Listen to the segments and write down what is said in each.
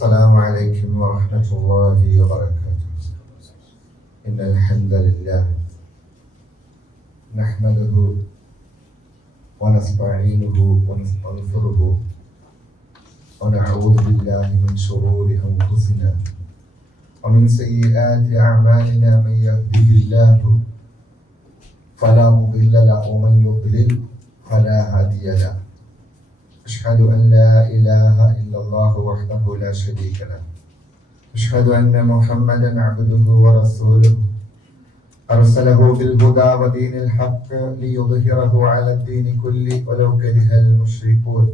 السلام عليكم ورحمة الله وبركاته. إن الحمد لله نحمده ونستعينه ونستغفره ونعوذ بالله من شرور أنفسنا ومن سيئات أعمالنا. من يهده الله فلا مضل له ومن يضلل فلا هادي له. أشهد أن لا إله إلا الله وحده لا شريك له. أشهد أن محمدا عبده ورسوله أرسله بالهدى ودين الحق ليظهره على الدين كله ولو كره المشركون.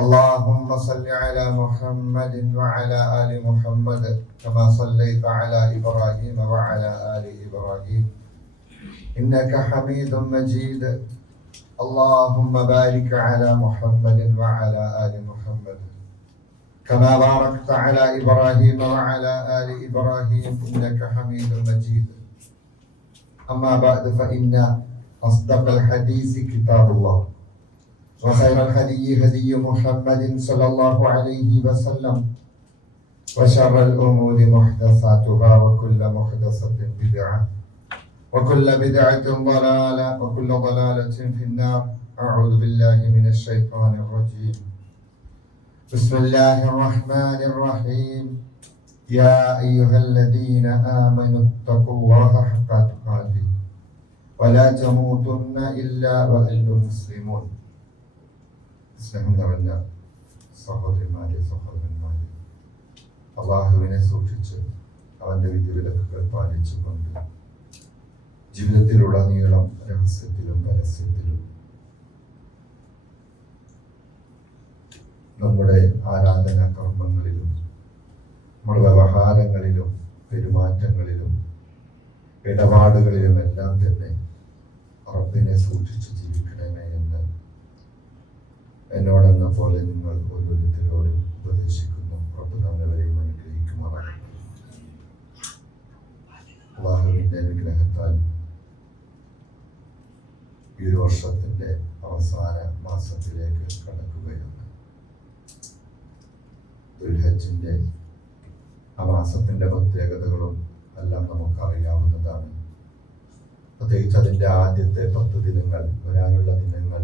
اللهم صل على محمد وعلى آل محمد كما صليت على إبراهيم وعلى آل إبراهيم إنك حميد مجيد. اللهم بارك على محمد وعلى آل محمد كما باركت على إبراهيم وعلى آل إبراهيم إنك حميد مجيد. أما بعد فإن أصدق الحديث كتاب الله وخير الهدي هدي محمد صلى الله عليه وسلم وشر الأمور محدثاتها وكل محدثة بدعة وكل بدعة ضلالة وكل ضلالة في النار. أعوذ بالله من الشيطان الرجيم. بسم الله الرحمن الرحيم. يا أيها الذين آمنوا اتقوا الله حق تقاته ولا تموتن إلا وأنتم مسلمون. സ്നേഹം നിറഞ്ഞ സഹോദരന്മാരെ സഹോദരന്മാരെ, അള്ളാഹുവിനെ സൂക്ഷിച്ച് അവന്റെ വിധിവിലക്കുകൾ പാലിച്ചുകൊണ്ട് ജീവിതത്തിലുടനീളം രഹസ്യത്തിലും പരസ്യത്തിലും നമ്മുടെ ആരാധനാ കർമ്മങ്ങളിലും നമ്മുടെ വ്യവഹാരങ്ങളിലും പെരുമാറ്റങ്ങളിലും ഇടപാടുകളിലും എല്ലാം തന്നെ റബ്ബിനെ സൂക്ഷിച്ച് ജീവിക്കണമേ എന്ന് എന്നോടെന്ന പോലെ നിങ്ങൾ ഓരോരുത്തരോടും ഉപദേശിക്കുന്നു. റബ്ബ് നമ്മളെയും അനുഗ്രഹിക്കുമാറാകട്ടെ. അല്ലാഹുവിന്റെ അനുഗ്രഹത്താൽ ഈ ഒരു വർഷത്തിന്റെ അവസാന മാസത്തിലേക്ക് കടക്കുകയാണ്. ദുൽഹജ്ജിന്റെ ആ മാസത്തിന്റെ പ്രത്യേകതകളും എല്ലാം നമുക്കറിയാവുന്നതാണ്. പ്രത്യേകിച്ച് അതിന്റെ ആദ്യത്തെ 10 ദിനങ്ങൾ, വരാനുള്ള ദിനങ്ങൾ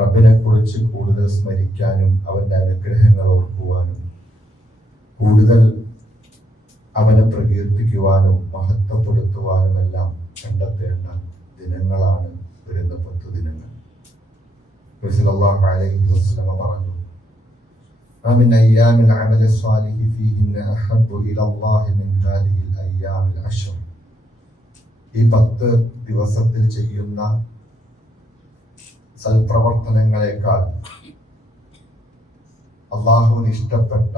റബ്ബിനെ കുറിച്ച് കൂടുതൽ സ്മരിക്കാനും അവന്റെ അനുഗ്രഹങ്ങൾ ഓർക്കുവാനും കൂടുതൽ അവനെ പ്രകീർത്തിക്കുവാനും മഹത്വപ്പെടുത്തുവാനും എല്ലാം കണ്ടെത്തേണ്ട ദിനങ്ങളാണ് വരുന്ന 10 ദിനങ്ങൾ. റസൂലുള്ളാഹി അലൈഹി വസല്ലം പറഞ്ഞു, "മിൻ അയ്യാമിൽ അമലി സ്വാലിഹി ഫീഹിന്ന അഹബ്ബു ഇലല്ലാഹി മിൻ ഹാദിഹിൽ അയ്യാമിൽ അശ്ർ." ഈ 10 ദിവസത്തിൽ ചെയ്യുന്ന സൽപ്രവർത്തനങ്ങളെക്കാൾ അള്ളാഹുവിന് ഇഷ്ടപ്പെട്ട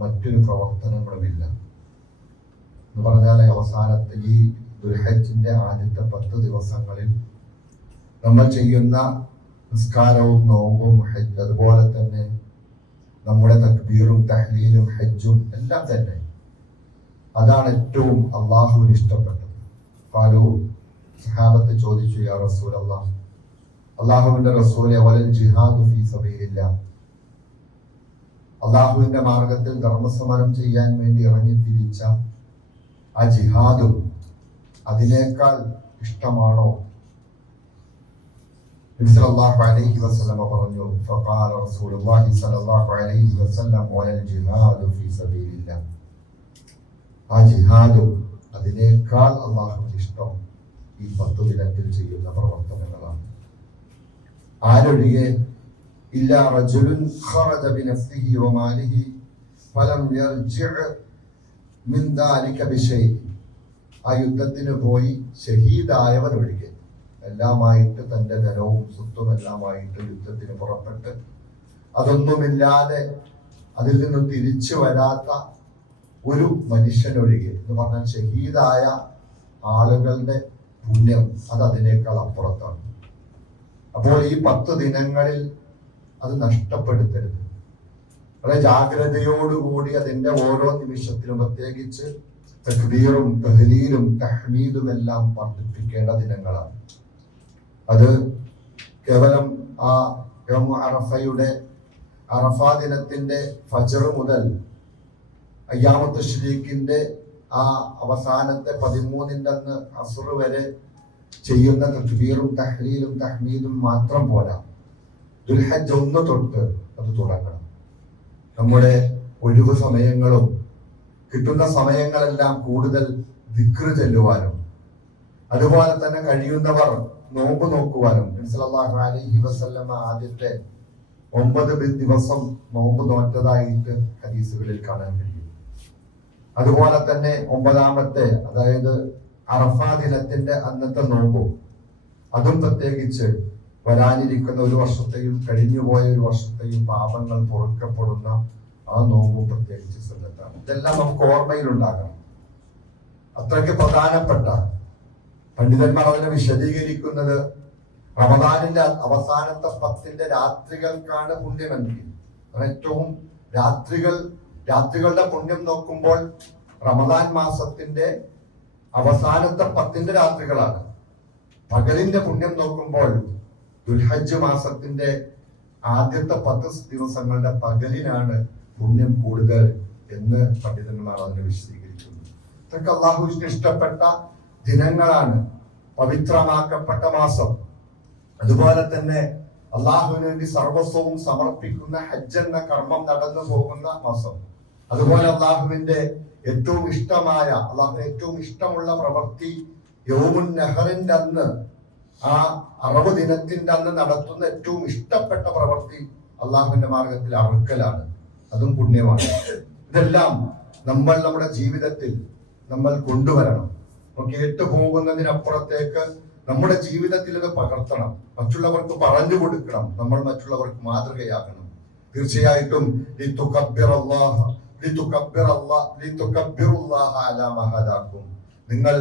മറ്റൊരു പ്രവർത്തനങ്ങളുമില്ല എന്ന് പറഞ്ഞാൽ, അവസാനത്തെ ഈ ദുൽഹജ്ജിന്റെ ആദ്യത്തെ 10 ദിവസങ്ങളിൽ നമ്മൾ ചെയ്യുന്ന നിസ്കാരവും നോമ്പും ഹജ്ജ്, അതുപോലെ തന്നെ നമ്മുടെ തക്ബീറും തഹ്ലീലും ഹജ്ജും എല്ലാം തന്നെ അതാണ് ഏറ്റവും അള്ളാഹുവിന് ഇഷ്ടപ്പെട്ടത്. ഫാലു സഹാബത്ത് ചോദിച്ചു, യാ റസൂലല്ലാഹ്, അള്ളാഹുവിന്റെ റസൂലെ, വലൽ ജിഹാദു ഫീ സബീലില്ലാഹ്, അള്ളാഹുവിന്റെ മാർഗത്തിൽ ധർമ്മസമരം ചെയ്യാൻ വേണ്ടി ഇറങ്ങി തിരിച്ച ആ ജിഹാദും അതിനേക്കാൾ ഇഷ്ടമാണോ? നബി സല്ലല്ലാഹു അലൈഹി വസല്ലം പറഞ്ഞു, ഫഖാല റസൂലുള്ളാഹി സല്ലല്ലാഹു അലൈഹി വസല്ലം വലൽ ജിഹാദു ഫീ സബീലില്ലാഹ്, ആ ജിഹാദും അതിനേക്കാൾ അള്ളാഹുവിന് ഇഷ്ടം ഈ 10 ദിനത്തിൽ ചെയ്യുന്ന പ്രവർത്തനങ്ങളാണ്. ആരൊഴികെ ഇല്ലാ റജുലുൻ ഖറജ ബിനഫ്സിഹി വമാലിഹി ഫലം യർജിഅ മിൻ ദാലിക ബിശൈഇ, ആ യുദ്ധത്തിന് പോയി ഷഹീദായവൻ ഒഴികെ, എല്ലാമായിട്ട് തന്റെ ധനവും സ്വത്തും എല്ലാമായിട്ട് യുദ്ധത്തിന് പുറപ്പെട്ട് അതൊന്നുമില്ലാതെ അതിൽ നിന്ന് തിരിച്ചു വരാത്ത ഒരു മനുഷ്യനൊഴികെ എന്ന് പറഞ്ഞാൽ ഷഹീദായ ആളുകളുടെ പുണ്യം അത് അതിനേക്കാൾ അപ്പുറത്താണ്. അപ്പോൾ ഈ 10 ദിനങ്ങളിൽ അത് നഷ്ടപ്പെടുത്തരുത്. വളരെ ജാഗ്രതയോടുകൂടി അതിന്റെ ഓരോ നിമിഷത്തിലും പ്രത്യേകിച്ച് തക്ബീറും തഹ്ലീലും തഹ്മീദും എല്ലാം വർദ്ധിപ്പിക്കേണ്ട ദിനങ്ങളാണ്. അത് കേവലം ആ അറഫയുടെ അറഫാ ദിനത്തിന്റെ ഫജ്ർ മുതൽ അയ്യാമത്ത് തശ്രീഖിന്റെ ആ അവസാനത്തെ 13ന്റെ അന്ന് അസ്ർ വരെ ചെയ്യുന്ന തക്ബീറും തഹ്ലീലും തഹ്മീദും മാത്രം പോരാ. ദുൽഹജ്ജ് 1 തൊട്ട് അത് തുടങ്ങണം. നമ്മുടെ ഒഴിവ് സമയങ്ങളും കിട്ടുന്ന സമയങ്ങളെല്ലാം കൂടുതൽ ദിക്ർ ചെല്ലുവാനും അതുപോലെ തന്നെ കഴിയുന്നവർ നോമ്പ് നോക്കുവാനും സല്ലല്ലാഹു അലൈഹി വസല്ലമ ആദ്യത്തെ 9 ദിവസം നോമ്പ് നോറ്റതായിട്ട് ഹദീസുകളിൽ കാണാൻ കഴിയും. അതുപോലെ തന്നെ 9ാമത്തെ, അതായത് അറഫാ ദിനത്തിന്റെ അന്നത്തെ നോമ്പും അതും പ്രത്യേകിച്ച് വരാനിരിക്കുന്ന ഒരു വർഷത്തെയും കഴിഞ്ഞുപോയ ഒരു വർഷത്തെയും പാപങ്ങൾ പൊറുക്കപ്പെടുന്ന ആ നോമ്പും പ്രത്യേകിച്ച് ശ്രദ്ധത്താണ്. ഇതെല്ലാം നമുക്ക് ഓർമ്മയിലുണ്ടാകണം. അത്രയ്ക്ക് പ്രധാനപ്പെട്ട പണ്ഡിതന്മാർ അതിനെ വിശദീകരിക്കുന്നത് റമദാനിന്റെ അവസാനത്തെ 10 രാത്രികൾക്കാണ് പുണ്യമെങ്കിൽ ഏറ്റവും രാത്രികളുടെ പുണ്യം നോക്കുമ്പോൾ റമദാൻ മാസത്തിന്റെ അവസാനത്തെ 10 രാത്രികളാണ്. പകലിന്റെ പുണ്യം നോക്കുമ്പോൾ ദുൽഹജ്ജ് മാസത്തിന്റെ ആദ്യത്തെ 10 ദിവസങ്ങളുടെ പകലിനാണ് പുണ്യം കൂടുതൽ എന്ന് പണ്ഡിതന്മാർ അതിനെ വിശദീകരിക്കുന്നു. ഇതൊക്കെ അള്ളാഹുവിന് ഇഷ്ടപ്പെട്ട ദിനങ്ങളാണ്, പവിത്രമാക്കപ്പെട്ട മാസം. അതുപോലെ തന്നെ അള്ളാഹുവിന് വേണ്ടി സർവസ്വവും സമർപ്പിക്കുന്ന ഹജ്ജ് എന്ന കർമ്മം നടന്നു പോകുന്ന മാസം. അതുപോലെ അള്ളാഹുവിന്റെ ഏറ്റവും ഇഷ്ടമായ, അള്ളാഹുവിന് ഏറ്റവും ഇഷ്ടമുള്ള പ്രവൃത്തി യൗമുൻ നഹറിന്റെ അന്ന്, ആ അറബ് ദിനത്തിന്റെ അന്ന് നടത്തുന്ന ഏറ്റവും ഇഷ്ടപ്പെട്ട പ്രവൃത്തി അള്ളാഹുവിന്റെ മാർഗത്തിൽ അറുക്കലാണ്. അതും പുണ്യമാണ്. ഇതെല്ലാം നമ്മുടെ ജീവിതത്തിൽ നമ്മൾ കൊണ്ടുവരണം. കേട്ടു പോകുന്നതിനപ്പുറത്തേക്ക് നമ്മുടെ ജീവിതത്തിൽ ഇത് പകർത്തണം. മറ്റുള്ളവർക്ക് പറഞ്ഞു കൊടുക്കണം. നമ്മൾ മറ്റുള്ളവർക്ക് മാതൃകയാകണം. തീർച്ചയായിട്ടും നിങ്ങൾ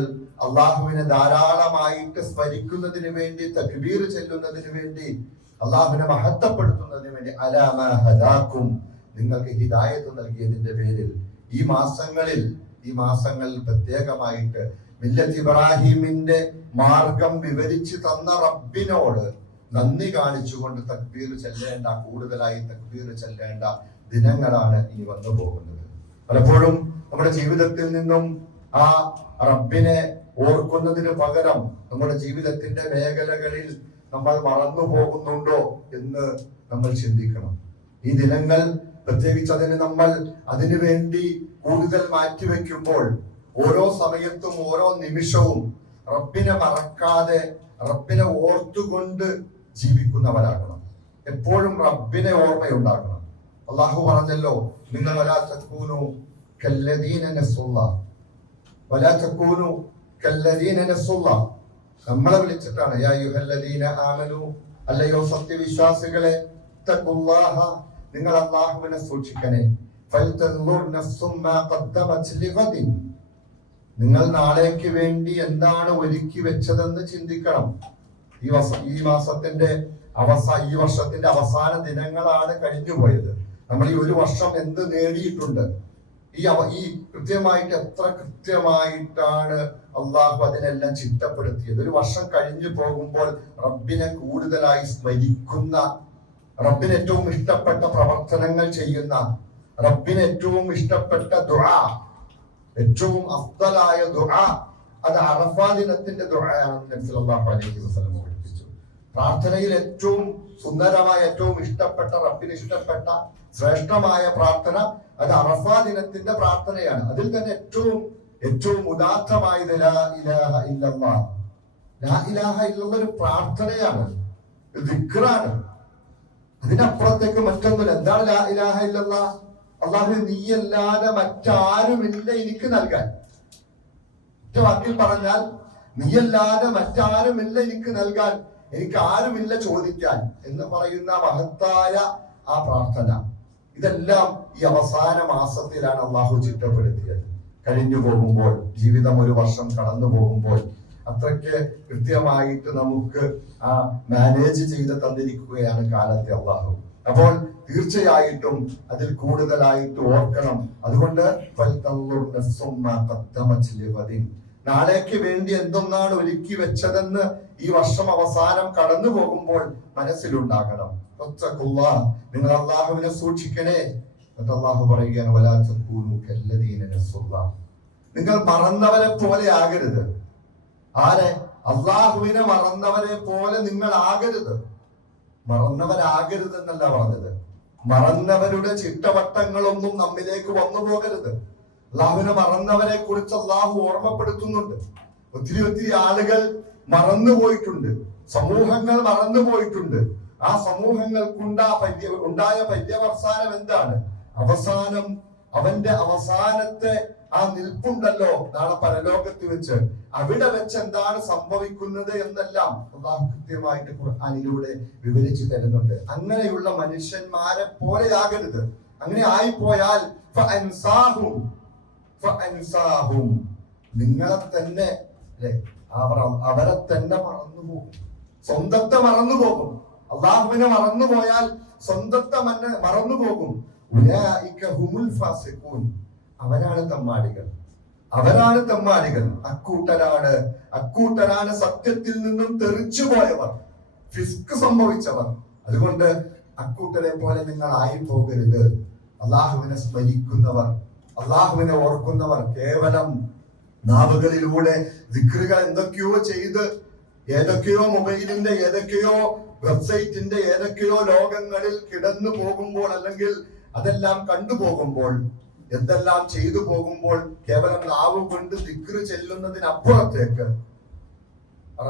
അള്ളാഹുവിനെ ധാരാളമായിട്ട് സ്മരിക്കുന്നതിന് വേണ്ടി, തക്ബീർ ചെല്ലുന്നതിന് വേണ്ടി, അള്ളാഹുവിനെ മഹത്വപ്പെടുത്തുന്നതിന് വേണ്ടി അലാമഹദാക്കും, നിങ്ങൾക്ക് ഹിദായത്ത് നൽകിയതിന്റെ പേരിൽ ഈ മാസങ്ങളിൽ പ്രത്യേകമായിട്ട് മില്ലത്ത് ഇബ്രാഹിമിന്റെ മാർഗം വിവരിച്ചു തന്ന റബ്ബിനോട് നന്ദി കാണിച്ചുകൊണ്ട് തക്ബീർ ചെല്ലേണ്ട, കൂടുതലായി തക്ബീർ ചെല്ലേണ്ട ദിനങ്ങളാണ് ഇനി വന്നു പോകുന്നത്. പലപ്പോഴും നമ്മുടെ ജീവിതത്തിൽ നിന്നും ആ റബ്ബിനെ ഓർക്കുന്നതിന് പകരം നമ്മുടെ ജീവിതത്തിന്റെ മേഖലകളിൽ നമ്മൾ മറന്നു പോകുന്നുണ്ടോ എന്ന് നമ്മൾ ചിന്തിക്കണം. ഈ ദിനങ്ങൾ പ്രത്യേകിച്ച് നമ്മൾ അതിനു വേണ്ടി കൂടുതൽ മാറ്റിവെക്കുമ്പോൾ ഓരോ സമയത്തും ഓരോ നിമിഷവും റബ്ബിനെ മറക്കാതെ റബ്ബിനെ ഓർത്തുകൊണ്ട് ജീവിക്കുന്നവരാകണം. എപ്പോഴും റബ്ബിനെ ഓർമ്മയുണ്ടാകണം. അള്ളാഹു പറഞ്ഞല്ലോ, നിങ്ങൾ വലാ തകൂനു കല്ലദീന നസുല്ലാഹ് വലാ തകൂനു കല്ലദീന നസുല്ലാഹ്. നമ്മളെ വിളിച്ചിട്ടാണ് യാ അയ്യുഹല്ലദീന ആമനു, അല്ലയോ സത്യവിശ്വാസികളെ, തഖുല്ലാഹ, നിങ്ങൾ അല്ലാഹുവിനെ സൂക്ഷിക്കണേ. ഫൽതൻദുർ നഫ്സും മാ ഖദ്ദമത് ലിഗദിൻ, നിങ്ങൾ നാളേക്ക് വേണ്ടി എന്താണ് ഒരുക്കി വെച്ചതെന്ന് ചിന്തിക്കണം. ഈ വർഷത്തിന്റെ അവസാന ദിനങ്ങളാണ് കഴിഞ്ഞുപോയത്. നമ്മൾ ഈ ഒരു വർഷം എന്ത് നേടിയിട്ടുണ്ട്, ഈ കൃത്യമായിട്ട് എത്ര കൃത്യമായിട്ടാണ് അള്ളാഹു അതിനെല്ലാം ചിട്ടപ്പെടുത്തിയത്. ഒരു വർഷം കഴിഞ്ഞു പോകുമ്പോൾ റബ്ബിനെ കൂടുതലായി സ്മരിക്കുന്ന, റബ്ബിന് ഏറ്റവും ഇഷ്ടപ്പെട്ട പ്രവർത്തനങ്ങൾ ചെയ്യുന്ന, റബ്ബിന് ഏറ്റവും ഇഷ്ടപ്പെട്ട ദുആ, ഏറ്റവും അഫ്ദലായ ദുആ, അത് അറഫാ ദിനത്തിന്റെ ദുആയാണെന്ന് നബി സല്ലല്ലാഹു അലൈഹി വസല്ലം പഠിപ്പിച്ചു. പ്രാർത്ഥനയിൽ ഏറ്റവും സുന്ദരമായ, ഏറ്റവും ഇഷ്ടപ്പെട്ട, റബ്ബിന് ഇഷ്ടപ്പെട്ട ശ്രേഷ്ഠമായ പ്രാർത്ഥന അത് അറഫാ ദിനത്തിന്റെ പ്രാർത്ഥനയാണ്. അതിൽ തന്നെ ഏറ്റവും ഉദാത്തമായത് ലാ ഇലാഹ ഇല്ലല്ലാഹ്. ലാ ഇലാഹ ഇല്ലല്ലാഹ് ഒരു പ്രാർത്ഥനയാണ്, ദിക്റാണ്. അതിനപ്പുറത്തേക്ക് മറ്റൊന്നുമില്ല. എന്താണ് ലാ ഇലാഹ ഇല്ലല്ലാഹ്? അല്ലാഹു, നീയല്ലാതെ മറ്റാരുമില്ല എനിക്ക് നൽകാൻ. ഒറ്റ വാക്കിൽ പറഞ്ഞാൽ, നീയല്ലാതെ മറ്റാരുമില്ല എനിക്ക് നൽകാൻ, എനിക്ക് ആരുമില്ല ചോദിക്കാൻ എന്ന് പറയുന്ന മഹത്തായ ആ പ്രാർത്ഥന. ഇതെല്ലാം ഈ അവസാന മാസത്തിലാണ് അള്ളാഹു ചിട്ടപ്പെടുത്തിയത്. കഴിഞ്ഞു പോകുമ്പോൾ, ജീവിതം ഒരു വർഷം കടന്നു പോകുമ്പോൾ അത്രയ്ക്ക് കൃത്യമായിട്ട് നമുക്ക് മാനേജ് ചെയ്ത് തന്നിരിക്കുകയാണ് കാലത്തെ അള്ളാഹു. അപ്പോൾ തീർച്ചയായിട്ടും അതിൽ കൂടുതലായിട്ട് ഓർക്കണം. അതുകൊണ്ട് നാളേക്ക് വേണ്ടി എന്തൊന്നാണ് ഒരുക്കി വെച്ചതെന്ന് ഈ വർഷം അവസാനം കടന്നു പോകുമ്പോൾ മനസ്സിലുണ്ടാകണം. നിങ്ങൾ അള്ളാഹുവിനെ സൂക്ഷിക്കണേ. എന്നിട്ട് അള്ളാഹു പറയുകയാണ് വലാ തകൂനു കല്ലദീന നസുല്ലാഹ്, നിങ്ങൾ മറന്നവരെ പോലെ ആകരുത്. ആരെ? അള്ളാഹുവിനെ മറന്നവരെ പോലെ നിങ്ങൾ ആകരുത്. മറന്നവരാകരുത് എന്നല്ല പറഞ്ഞത്, മറന്നവരുടെ ചിട്ടവട്ടങ്ങളൊന്നും നമ്മിലേക്ക് വന്നു പോകരുത്. അള്ളാഹുവിനെ മറന്നവരെ കുറിച്ച് അള്ളാഹു ഓർമ്മപ്പെടുത്തുന്നുണ്ട്. ഒത്തിരി ആളുകൾ മറന്നുപോയിട്ടുണ്ട്, സമൂഹങ്ങൾ മറന്നുപോയിട്ടുണ്ട്. ആ സമൂഹങ്ങൾക്കുണ്ടായ പര്യവസാനം എന്താണ്? അവസാനം അവന്റെ അവസാനത്തെ ആ നിൽപ്പുണ്ടല്ലോ നാളെ പരലോകത്ത് വെച്ച്, അവിടെ വെച്ച് എന്താണ് സംഭവിക്കുന്നത് എന്നെല്ലാം അള്ളാഹു കൃത്യമായിട്ട് ഖുർആനിലൂടെ വിവരിച്ചു തരുന്നുണ്ട്. അങ്ങനെയുള്ള മനുഷ്യന്മാരെ പോലെ ആകരുത്. അങ്ങനെ ആയിപ്പോയാൽ നിങ്ങളെ തന്നെ അവരെ തന്നെ മറന്നുപോകും, സ്വന്തത്തെ മറന്നുപോകും. അള്ളാഹുവിനെ മറന്നുപോയാൽ സ്വന്തത്തെ മറന്നുപോകും. അവരാണ് തമ്മാടികൾ, അവരാണ് തമ്മാടികൾ. അക്കൂട്ടരാണ് സത്യത്തിൽ നിന്നും തെറിച്ചു പോയവർ, ഫിസ്ക് സംഭവിച്ചവർ. അതുകൊണ്ട് അക്കൂട്ടരെ പോലെ നിങ്ങൾ ആയി പോകരുത്. അള്ളാഹുവിനെ സ്മരിക്കുന്നവർ, അള്ളാഹുവിനെ ഓർക്കുന്നവർ കേവലം നാവുകളിലൂടെ ദിക്റുകൾ എന്തൊക്കെയോ ചെയ്ത് ഏതൊക്കെയോ മൊബൈലിന്റെ ഏതൊക്കെയോ വെബ്സൈറ്റിന്റെ ഏതൊക്കെയോ ലോകങ്ങളിൽ കിടന്നു പോകുമ്പോൾ, അല്ലെങ്കിൽ അതെല്ലാം കണ്ടുപോകുമ്പോൾ, എന്തെല്ലാം ചെയ്തു പോകുമ്പോൾ കേവലം നാവ് കൊണ്ട് ദിക്റ് ചെല്ലുന്നതിനപ്പുറത്തേക്ക്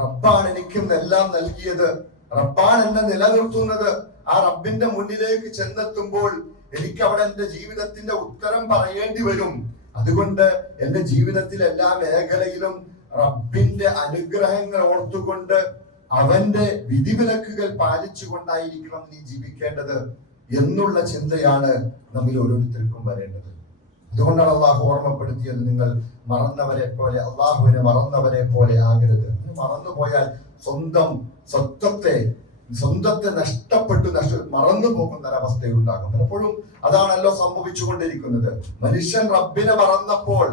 റബ്ബാണ് എനിക്കും എല്ലാം നൽകിയത്, റബ്ബാണ് എന്നെ നിലനിർത്തുന്നത്. ആ റബ്ബിന്റെ മുന്നിലേക്ക് ചെന്നെത്തുമ്പോൾ എനിക്ക് അവിടെ എന്റെ ജീവിതത്തിന്റെ ഉത്തരം പറയേണ്ടി വരും. അതുകൊണ്ട് എന്റെ ജീവിതത്തിൽ എല്ലാ മേഖലയിലും റബ്ബിന്റെ അനുഗ്രഹങ്ങൾ ഓർത്തുകൊണ്ട് അവന്റെ വിധിവിലക്കുകൾ പാലിച്ചുകൊണ്ടായിരിക്കണം നീ ജീവിക്കേണ്ടത് എന്നുള്ള ചിന്തയാണ് നമ്മിൽ ഓരോരുത്തർക്കും വരേണ്ടത്. അതുകൊണ്ടാണ് അള്ളാഹു ഓർമ്മപ്പെടുത്തിയത്, നിങ്ങൾ മറന്നവരെ പോലെ, അള്ളാഹുവിനെ മറന്നവരെ പോലെ ആകരുത്. മറന്നുപോയാൽ സ്വന്തത്തെ നഷ്ടപ്പെട്ടു മറന്നു പോകുന്ന ഒരവസ്ഥയുണ്ടാകും. പലപ്പോഴും അതാണല്ലോ സംഭവിച്ചുകൊണ്ടിരിക്കുന്നത്. മനുഷ്യൻ റബ്ബിനെ മറന്നപ്പോൾ,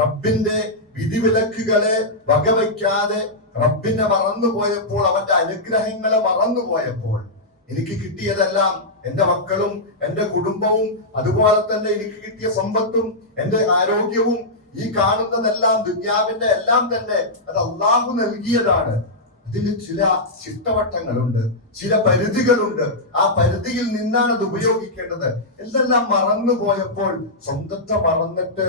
റബ്ബിന്റെ വിധിവിലക്കുകളെ വകവയ്ക്കാതെ റബ്ബിനെ മറന്നുപോയപ്പോൾ, അവന്റെ അനുഗ്രഹങ്ങളെ മറന്നുപോയപ്പോൾ, എനിക്ക് കിട്ടിയതെല്ലാം എന്റെ മക്കളും എന്റെ കുടുംബവും അതുപോലെ തന്നെ എനിക്ക് കിട്ടിയ സമ്പത്തും എന്റെ ആരോഗ്യവും ഈ കാണുന്നതെല്ലാം ദുനിയാവിന്റെ എല്ലാം തന്നെ അത് അള്ളാഹു നൽകിയതാണ്. ഇതിന് ചില ചിട്ടവട്ടങ്ങളുണ്ട്, ചില പരിധികളുണ്ട്. ആ പരിധിയിൽ നിന്നാണ് അത് ഉപയോഗിക്കേണ്ടത്. എന്തെല്ലാം മറന്നുപോയപ്പോൾ സ്വന്തത്തെ മറന്നിട്ട്